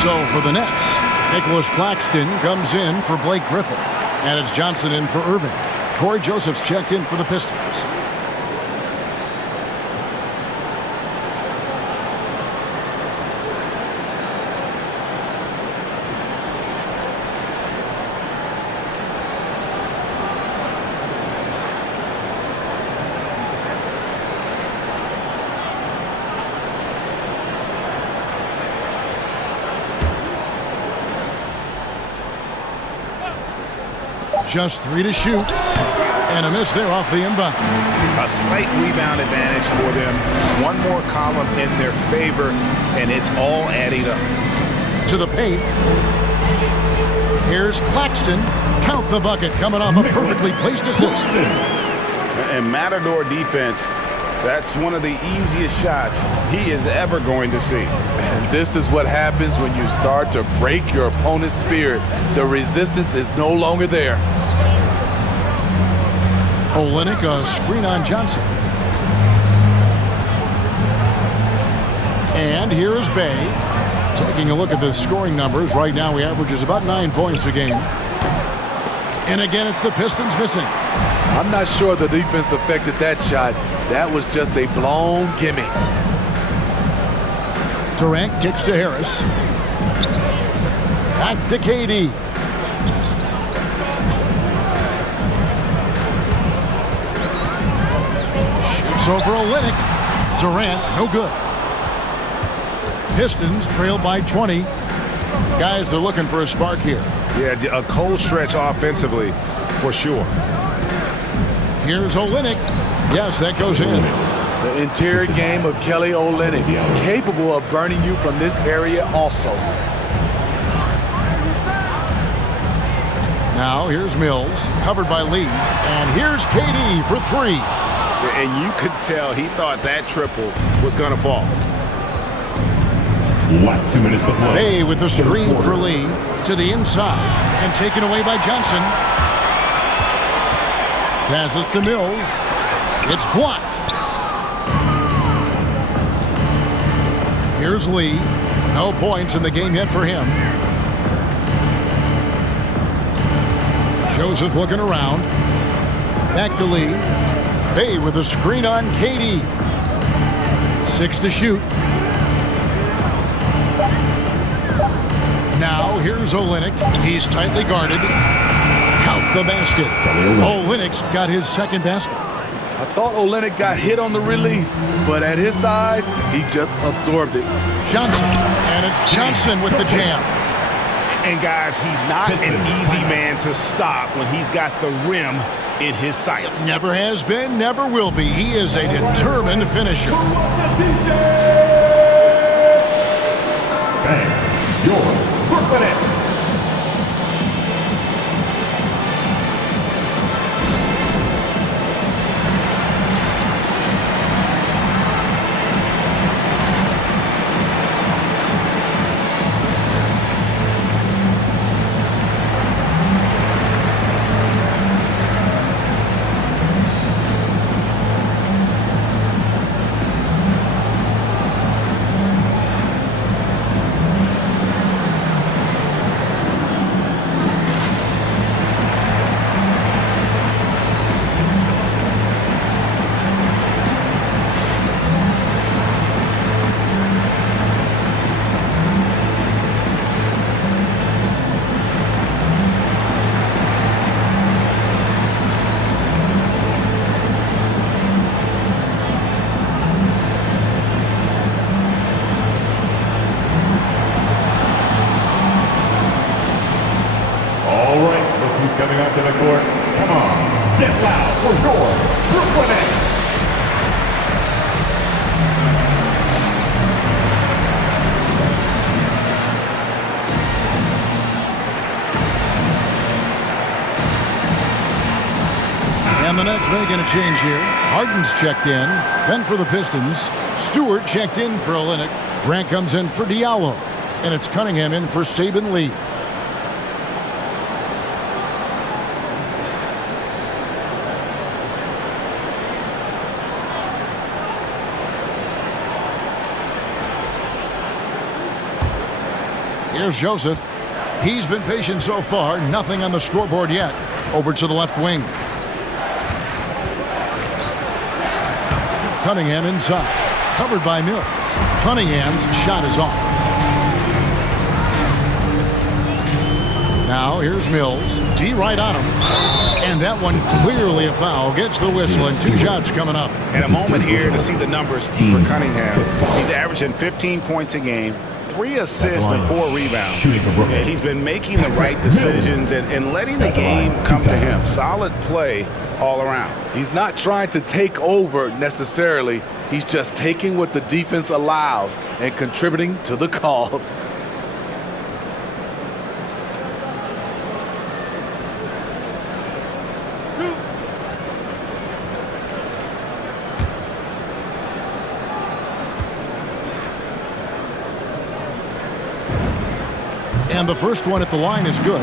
So for the Nets, Nicholas Claxton comes in for Blake Griffin. And it's Johnson in for Irving. Corey Joseph's checked in for the Pistons. Just 3 to shoot. And a miss there off the inbound. A slight rebound advantage for them. One more column in their favor, and it's all adding up. To the paint. Here's Claxton. Count the bucket coming off a perfectly placed assist. And Matador defense, that's one of the easiest shots he is ever going to see. And this is what happens when you start to break your opponent's spirit. The resistance is no longer there. Olynyk, a screen on Johnson. And here is Bay. Taking a look at the scoring numbers. Right now he averages about 9 points a game. And again, it's the Pistons missing. I'm not sure the defense affected that shot. That was just a blown gimme. Durant kicks to Harris. Back to KD. Shoots over Olynyk. Durant, no good. Pistons trail by 20. Guys are looking for a spark here. Yeah, a cold stretch offensively, for sure. Here's Olynyk. Yes, that goes in. The interior game of Kelly Olynyk, capable of burning you from this area also. Now here's Mills, covered by Lee. And here's KD for three. And you could tell he thought that triple was going to fall. Last 2 minutes to play. Bay with the screen for Lee to the inside and taken away by Johnson. Passes to Mills. It's blocked. Here's Lee. No points in the game yet for him. Joseph looking around. Back to Lee. Bay with a screen on KD. 6 to shoot. Now here's Olynyk. He's tightly guarded. Count the basket. Olynyk's got his second basket. I thought Olynyk got hit on the release, but at his size, he just absorbed it. Johnson, and it's Johnson with the jam. And guys, he's not an easy man to stop when he's got the rim in his sights. Never has been, never will be. He is a determined finisher. Bang, yours, Brooklyn. Coming up to the court. Come on, get loud for your Brooklyn. And the Nets making a change here. Harden's checked in. Then for the Pistons, Stewart checked in for Olynyk. Grant comes in for Diallo. And it's Cunningham in for Saban Lee. Here's Joseph. He's been patient so far. Nothing on the scoreboard yet. Over to the left wing. Cunningham inside. Covered by Mills. Cunningham's shot is off. Now here's Mills. D right on him. And that one clearly a foul. Gets the whistle and 2 shots coming up. And a moment here to see the numbers for Cunningham. He's averaging 15 points a game. 3 assists and 4 rebounds. Yeah, he's been making the right decisions and letting the game come to him. Solid play all around. He's not trying to take over necessarily. He's just taking what the defense allows and contributing to the calls. And the first one at the line is good.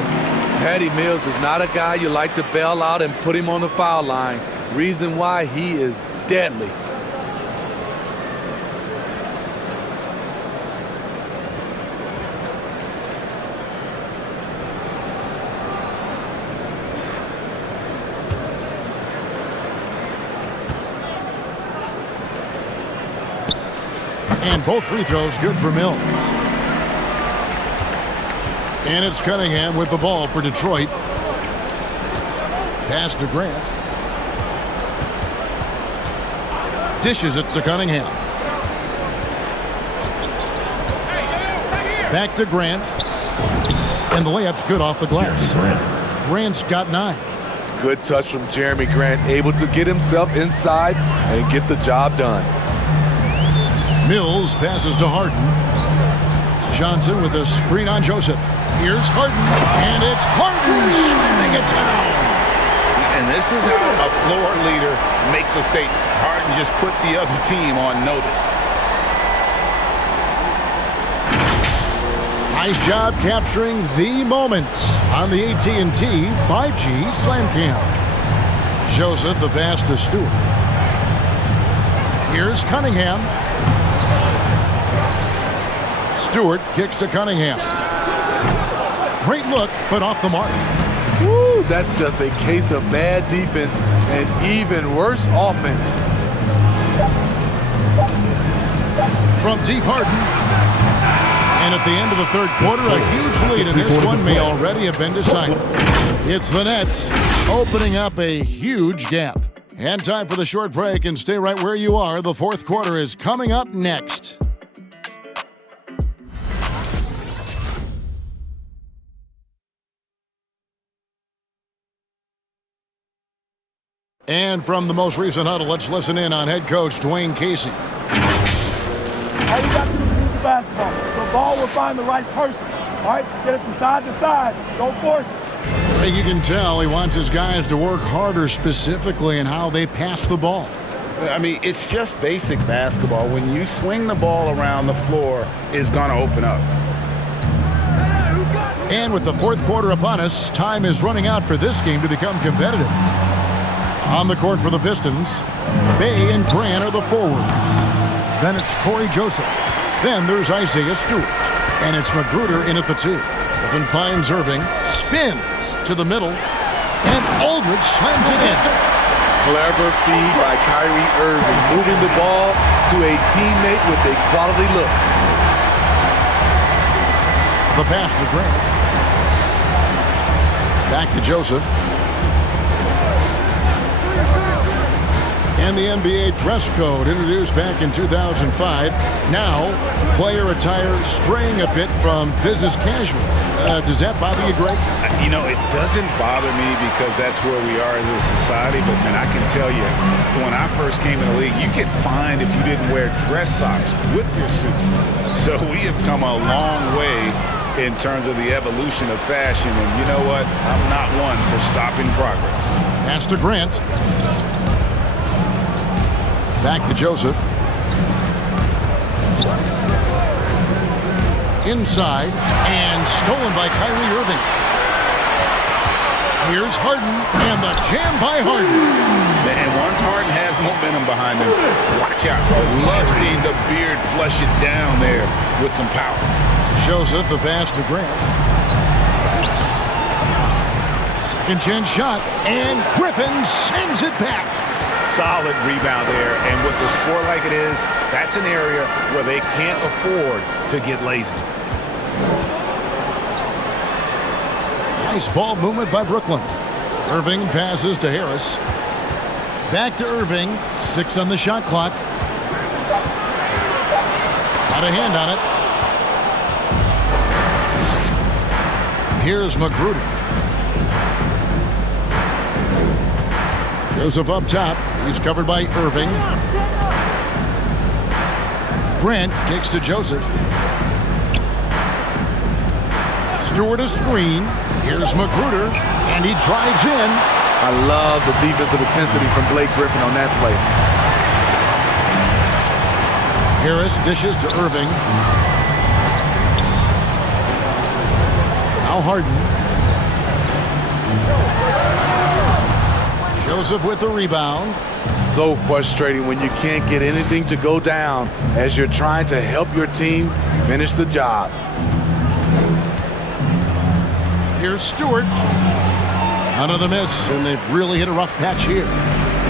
Patty Mills is not a guy you like to bail out and put him on the foul line. Reason why he is deadly. And both free throws good for Mills. And it's Cunningham with the ball for Detroit. Pass to Grant. Dishes it to Cunningham. Back to Grant. And the layup's good off the glass. Grant's got 9. Good touch from Jeremy Grant, able to get himself inside and get the job done. Mills passes to Harden. Johnson with a screen on Joseph. Here's Harden, and it's Harden this is how a floor leader makes a statement. Harden just put the other team on notice. Nice job capturing the moment on the AT&T 5G Slam Cam. Joseph, the pass to Stewart. Here's Cunningham. Stewart kicks to Cunningham. Great look, but off the mark. Woo, that's just a case of bad defense and even worse offense. From deep, Harden. And at the end of the third quarter, a huge lead, and this one may already have been decided. It's the Nets opening up a huge gap. And time for the short break, and stay right where you are. The fourth quarter is coming up next. And from the most recent huddle, let's listen in on head coach Dwayne Casey. All you got to do is move the basketball. The ball will find the right person. All right? Get it from side to side. Don't force it. I think you can tell he wants his guys to work harder specifically in how they pass the ball. I mean, it's just basic basketball. When you swing the ball around, the floor is going to open up. And with the fourth quarter upon us, time is running out for this game to become competitive. On the court for the Pistons, Bay and Grant are the forwards. Then it's Corey Joseph. Then there's Isaiah Stewart. And it's Magruder in at the 2. Griffin finds Irving, spins to the middle, and Aldridge slams it in. Clever feed by Kyrie Irving, moving the ball to a teammate with a quality look. The pass to Grant. Back to Joseph. And the NBA dress code introduced back in 2005. Now, player attire straying a bit from business casual. Does that bother you, Greg? You know, it doesn't bother me because that's where we are as a society. But, man, I can tell you, when I first came in the league, you get fined if you didn't wear dress socks with your suit. So we have come a long way in terms of the evolution of fashion. And you know what? I'm not one for stopping progress. Pass to Grant. Back to Joseph. Inside, and stolen by Kyrie Irving. Here's Harden, and the jam by Harden. And once Harden has momentum behind him, watch out. I love seeing the beard flush it down there with some power. Joseph, the pass to Grant. Second chance shot, and Griffin sends it back. Solid rebound there, and with the sport like it is, that's an area where they can't afford to get lazy. Nice ball movement by Brooklyn. Irving passes to Harris. Back to Irving. 6 on the shot clock. Got a hand on it. Here's Magruder. Joseph up top. He's covered by Irving. Grant kicks to Joseph. Stewart a screen. Here's Magruder, and he drives in. I love the defensive intensity from Blake Griffin on that play. Harris dishes to Irving. Now Harden. Joseph with the rebound. So frustrating when you can't get anything to go down as you're trying to help your team finish the job. Here's Stewart. Another miss, and they've really hit a rough patch here.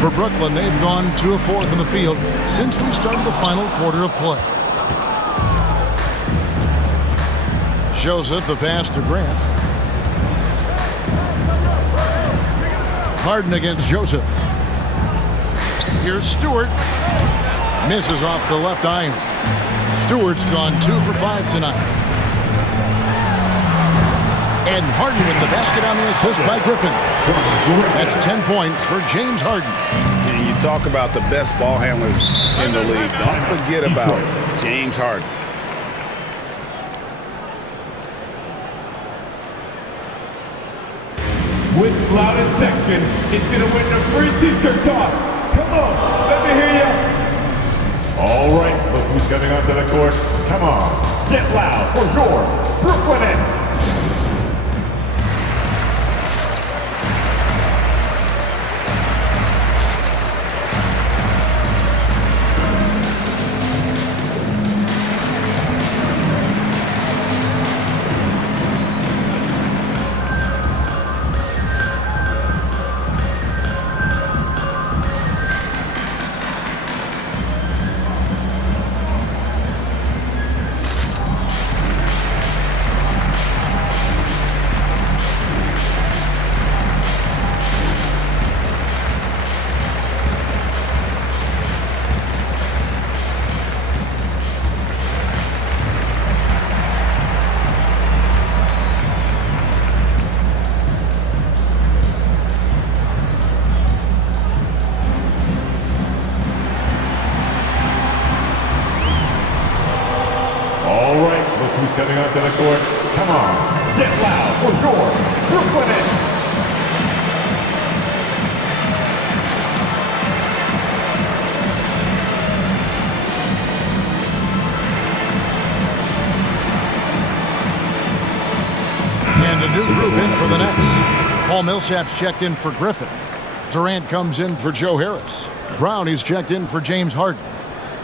For Brooklyn, they've gone 2 of 4 from the field since we started the final quarter of play. Joseph, the pass to Grant. Harden against Joseph. Here's Stewart. Misses off the left iron. Stewart's gone 2 for 5 tonight. And Harden with the basket on the assist by Griffin. That's 10 points for James Harden. And you talk about the best ball handlers in the league. Don't forget about James Harden. Which loudest section is going to win the free t-shirt toss? Come on, let me hear you. All right, look who's coming onto the court. Come on, get loud for your Brooklyn Nets. Coming onto the court. Come on, get loud for your Brooklyn Nets. And a new group in for the Nets. Paul Millsap's checked in for Griffin. Durant comes in for Joe Harris. Brownie's checked in for James Harden.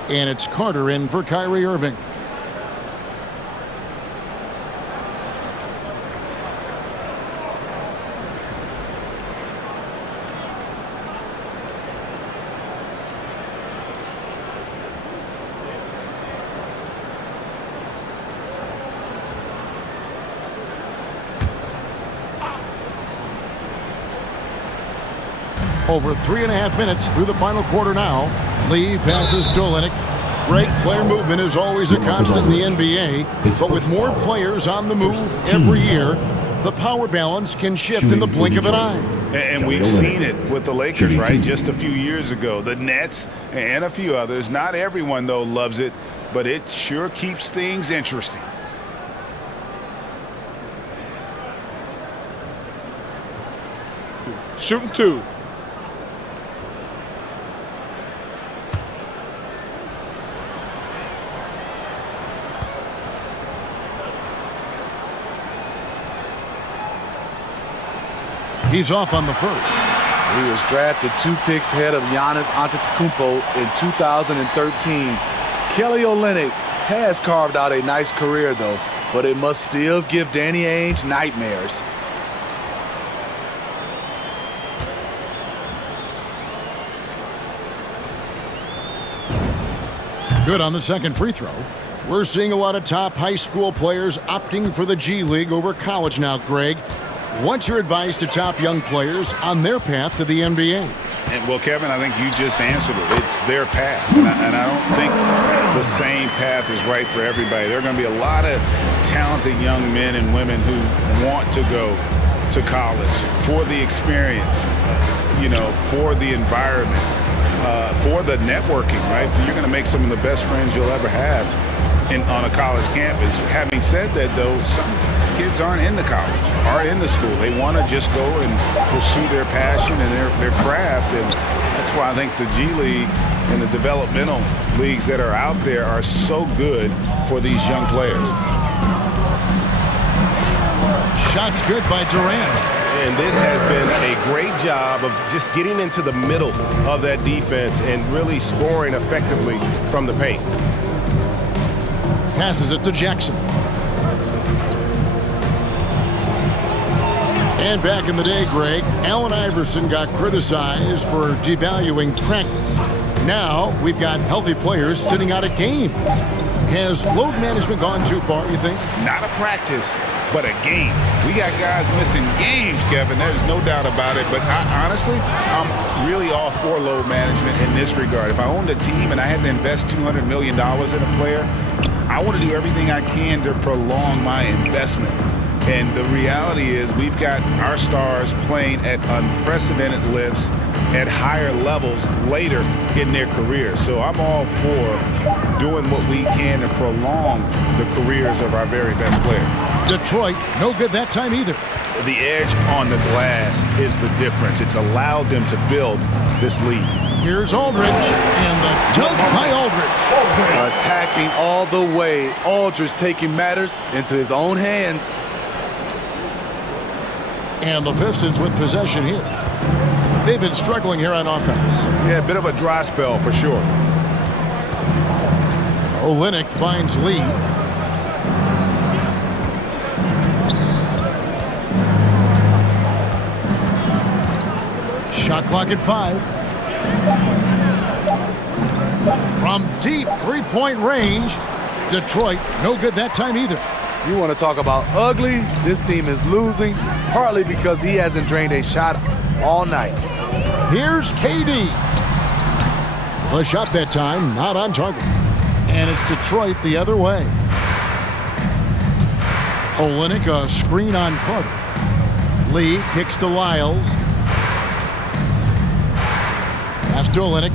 And it's Carter in for Kyrie Irving. Over 3.5 minutes through the final quarter now. Lee passes Dolenik. Great player movement is always a constant in the NBA, but with more players on the move every year, the power balance can shift in the blink of an eye. And we've seen it with the Lakers, right? Just a few years ago. The Nets and a few others. Not everyone, though, loves it, but it sure keeps things interesting. Shooting two. He's off on the first. He was drafted 2 picks ahead of Giannis Antetokounmpo in 2013. Kelly Olynyk has carved out a nice career, though, but it must still give Danny Ainge nightmares. Good on the second free throw. We're seeing a lot of top high school players opting for the G League over college now, Greg. What's your advice to top young players on their path to the NBA? And, well, Kevin, I think you just answered it. It's their path. And I don't think the same path is right for everybody. There are going to be a lot of talented young men and women who want to go to college for the experience, for the environment, for the networking, right? You're going to make some of the best friends you'll ever have on a college campus. Having said that, though, some kids aren't in the college, aren't in the school. They want to just go and pursue their passion and their craft, and that's why I think the G League and the developmental leagues that are out there are so good for these young players. Shots good by Durant. And this has been a great job of just getting into the middle of that defense and really scoring effectively from the paint. Passes it to Jackson. And back in the day, Greg, Allen Iverson got criticized for devaluing practice. Now we've got healthy players sitting out of games. Has load management gone too far, you think? Not a practice, but a game. We got guys missing games, Kevin. There's no doubt about it. But honestly, I'm really all for load management in this regard. If I owned a team and I had to invest $200 million in a player, I want to do everything I can to prolong my investment. And the reality is we've got our stars playing at unprecedented lifts at higher levels later in their careers. So I'm all for doing what we can to prolong the careers of our very best players. Detroit, no good that time either. The edge on the glass is the difference. It's allowed them to build this lead. Here's Aldridge, and the dunk by Aldridge. Attacking all the way. Aldridge taking matters into his own hands. And the Pistons with possession here. They've been struggling here on offense. Yeah, a bit of a dry spell for sure. Olynyk finds Lee. Shot clock at 5. From deep three-point range, Detroit, no good that time either. You want to talk about ugly? This team is losing, partly because he hasn't drained a shot all night. Here's KD. The shot that time, not on target. And it's Detroit the other way. Olynyk, a screen on Carter. Lee kicks to Lyles. Pass to Olynyk.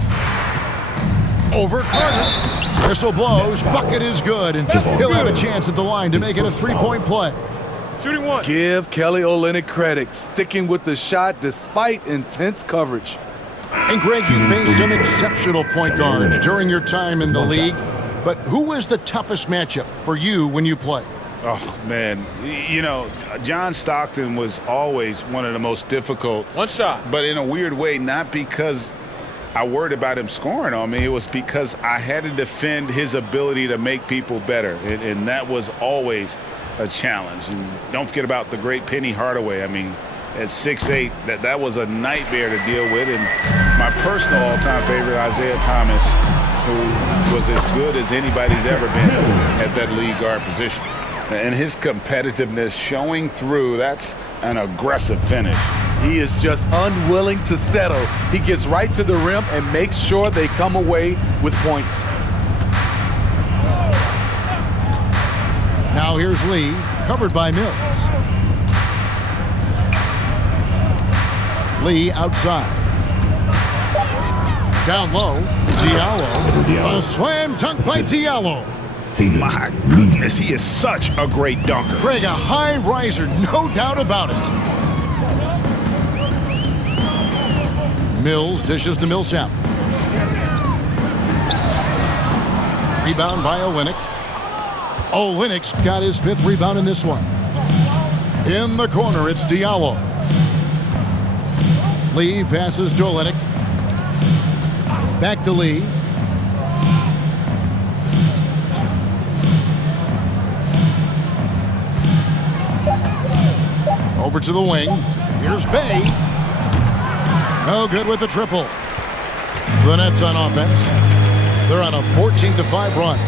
Over Carter. Whistle blows. Bucket is good. And he'll have a chance at the line to make it a three-point play. Shooting one. Give Kelly Olynyk credit, sticking with the shot despite intense coverage. And Greg, you faced some exceptional point guards during your time in the league. But who was the toughest matchup for you when you play? Oh, man. You know, John Stockton was always one of the most difficult. One shot. But in a weird way, not because I worried about him scoring on me. It was because I had to defend his ability to make people better. And that was always a challenge. And don't forget about the great Penny Hardaway. I mean, at 6'8", that was a nightmare to deal with. And my personal all-time favorite, Isaiah Thomas, who was as good as anybody's ever been at that lead guard position. And his competitiveness showing through, that's an aggressive finish. He is just unwilling to settle. He gets right to the rim and makes sure they come away with points. Now here's Lee, covered by Mills. Lee outside. Down low, Diallo. A slam dunk by Diallo. My goodness, he is such a great dunker. Greg, a high riser, no doubt about it. Mills dishes to Millsap. Rebound by Olynyk. Olynyk's got his 5th rebound in this one. In the corner, it's Diallo. Lee passes to Olynyk. Back to Lee. Over to the wing. Here's Bay. No good with the triple. The Nets on offense. They're on a 14-5 run.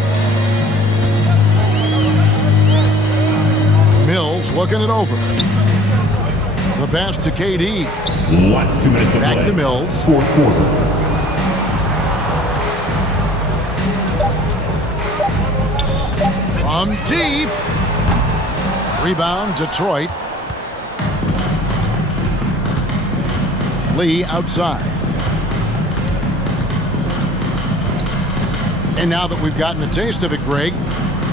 Mills looking it over. The pass to KD. Last 2 minutes to Back play. to Mills. Fourth quarter. From deep. Rebound, Detroit. Lee outside. And now that we've gotten a taste of it, Greg,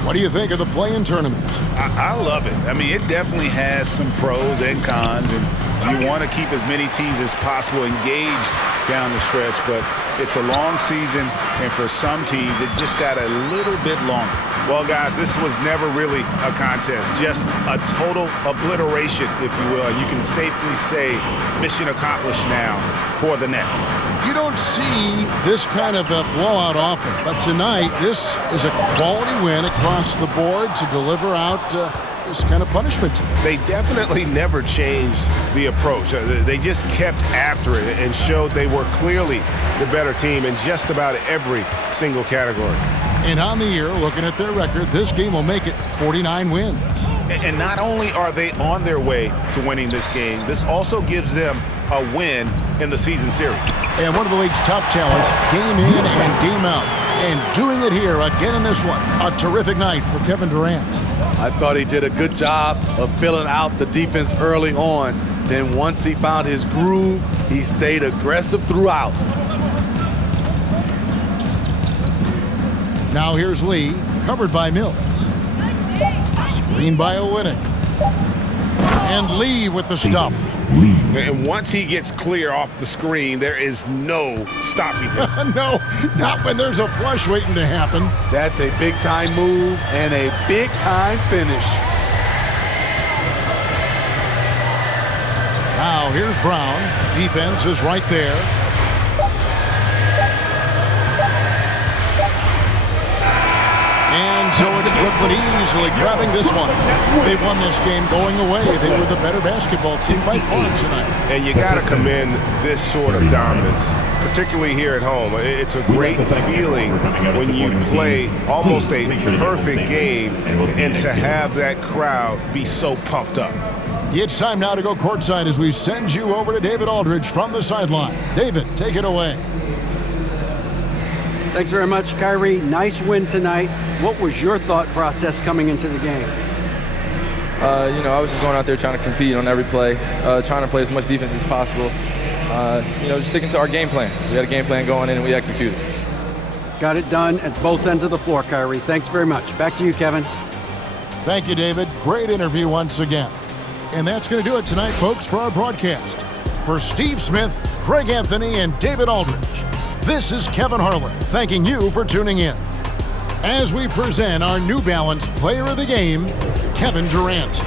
what do you think of the play-in tournament? I love it. I mean, it definitely has some pros and cons, and you want to keep as many teams as possible engaged down the stretch, but it's a long season, and for some teams, it just got a little bit longer. Well, guys, this was never really a contest, just a total obliteration, if you will. And you can safely say mission accomplished now for the Nets. You don't see this kind of a blowout often, but tonight, this is a quality win across the board to deliver out this kind of punishment. They definitely never changed the approach. They just kept after it and showed they were clearly the better team in just about every single category. And on the year, looking at their record, this game will make it 49 wins. And not only are they on their way to winning this game, this also gives them a win in the season series. And one of the league's top talents, game in and game out. And doing it here again in this one. A terrific night for Kevin Durant. I thought he did a good job of filling out the defense early on. Then once he found his groove, he stayed aggressive throughout. Now here's Lee, covered by Mills. Screen by Olynyk. And Lee with the stuff. And once he gets clear off the screen, there is no stopping him. No, not when there's a flush waiting to happen. That's a big-time move and a big-time finish. Now here's Brown. Defense is right there. And so it's Brooklyn easily grabbing this one. They won this game going away. They were the better basketball team by far tonight. And you got to commend this sort of dominance, particularly here at home. It's a great feeling when you play almost a perfect game and to have that crowd be so pumped up. It's time now to go courtside as we send you over to David Aldridge from the sideline. David, take it away. Thanks very much, Kyrie. Nice win tonight. What was your thought process coming into the game? I was just going out there trying to compete on every play, trying to play as much defense as possible. Just sticking to our game plan. We had a game plan going in and we executed. Got it done at both ends of the floor, Kyrie. Thanks very much. Back to you, Kevin. Thank you, David. Great interview once again. And that's going to do it tonight, folks, for our broadcast. For Steve Smith, Craig Anthony, and David Aldridge, this is Kevin Harlan thanking you for tuning in. As we present our New Balance Player of the Game, Kevin Durant.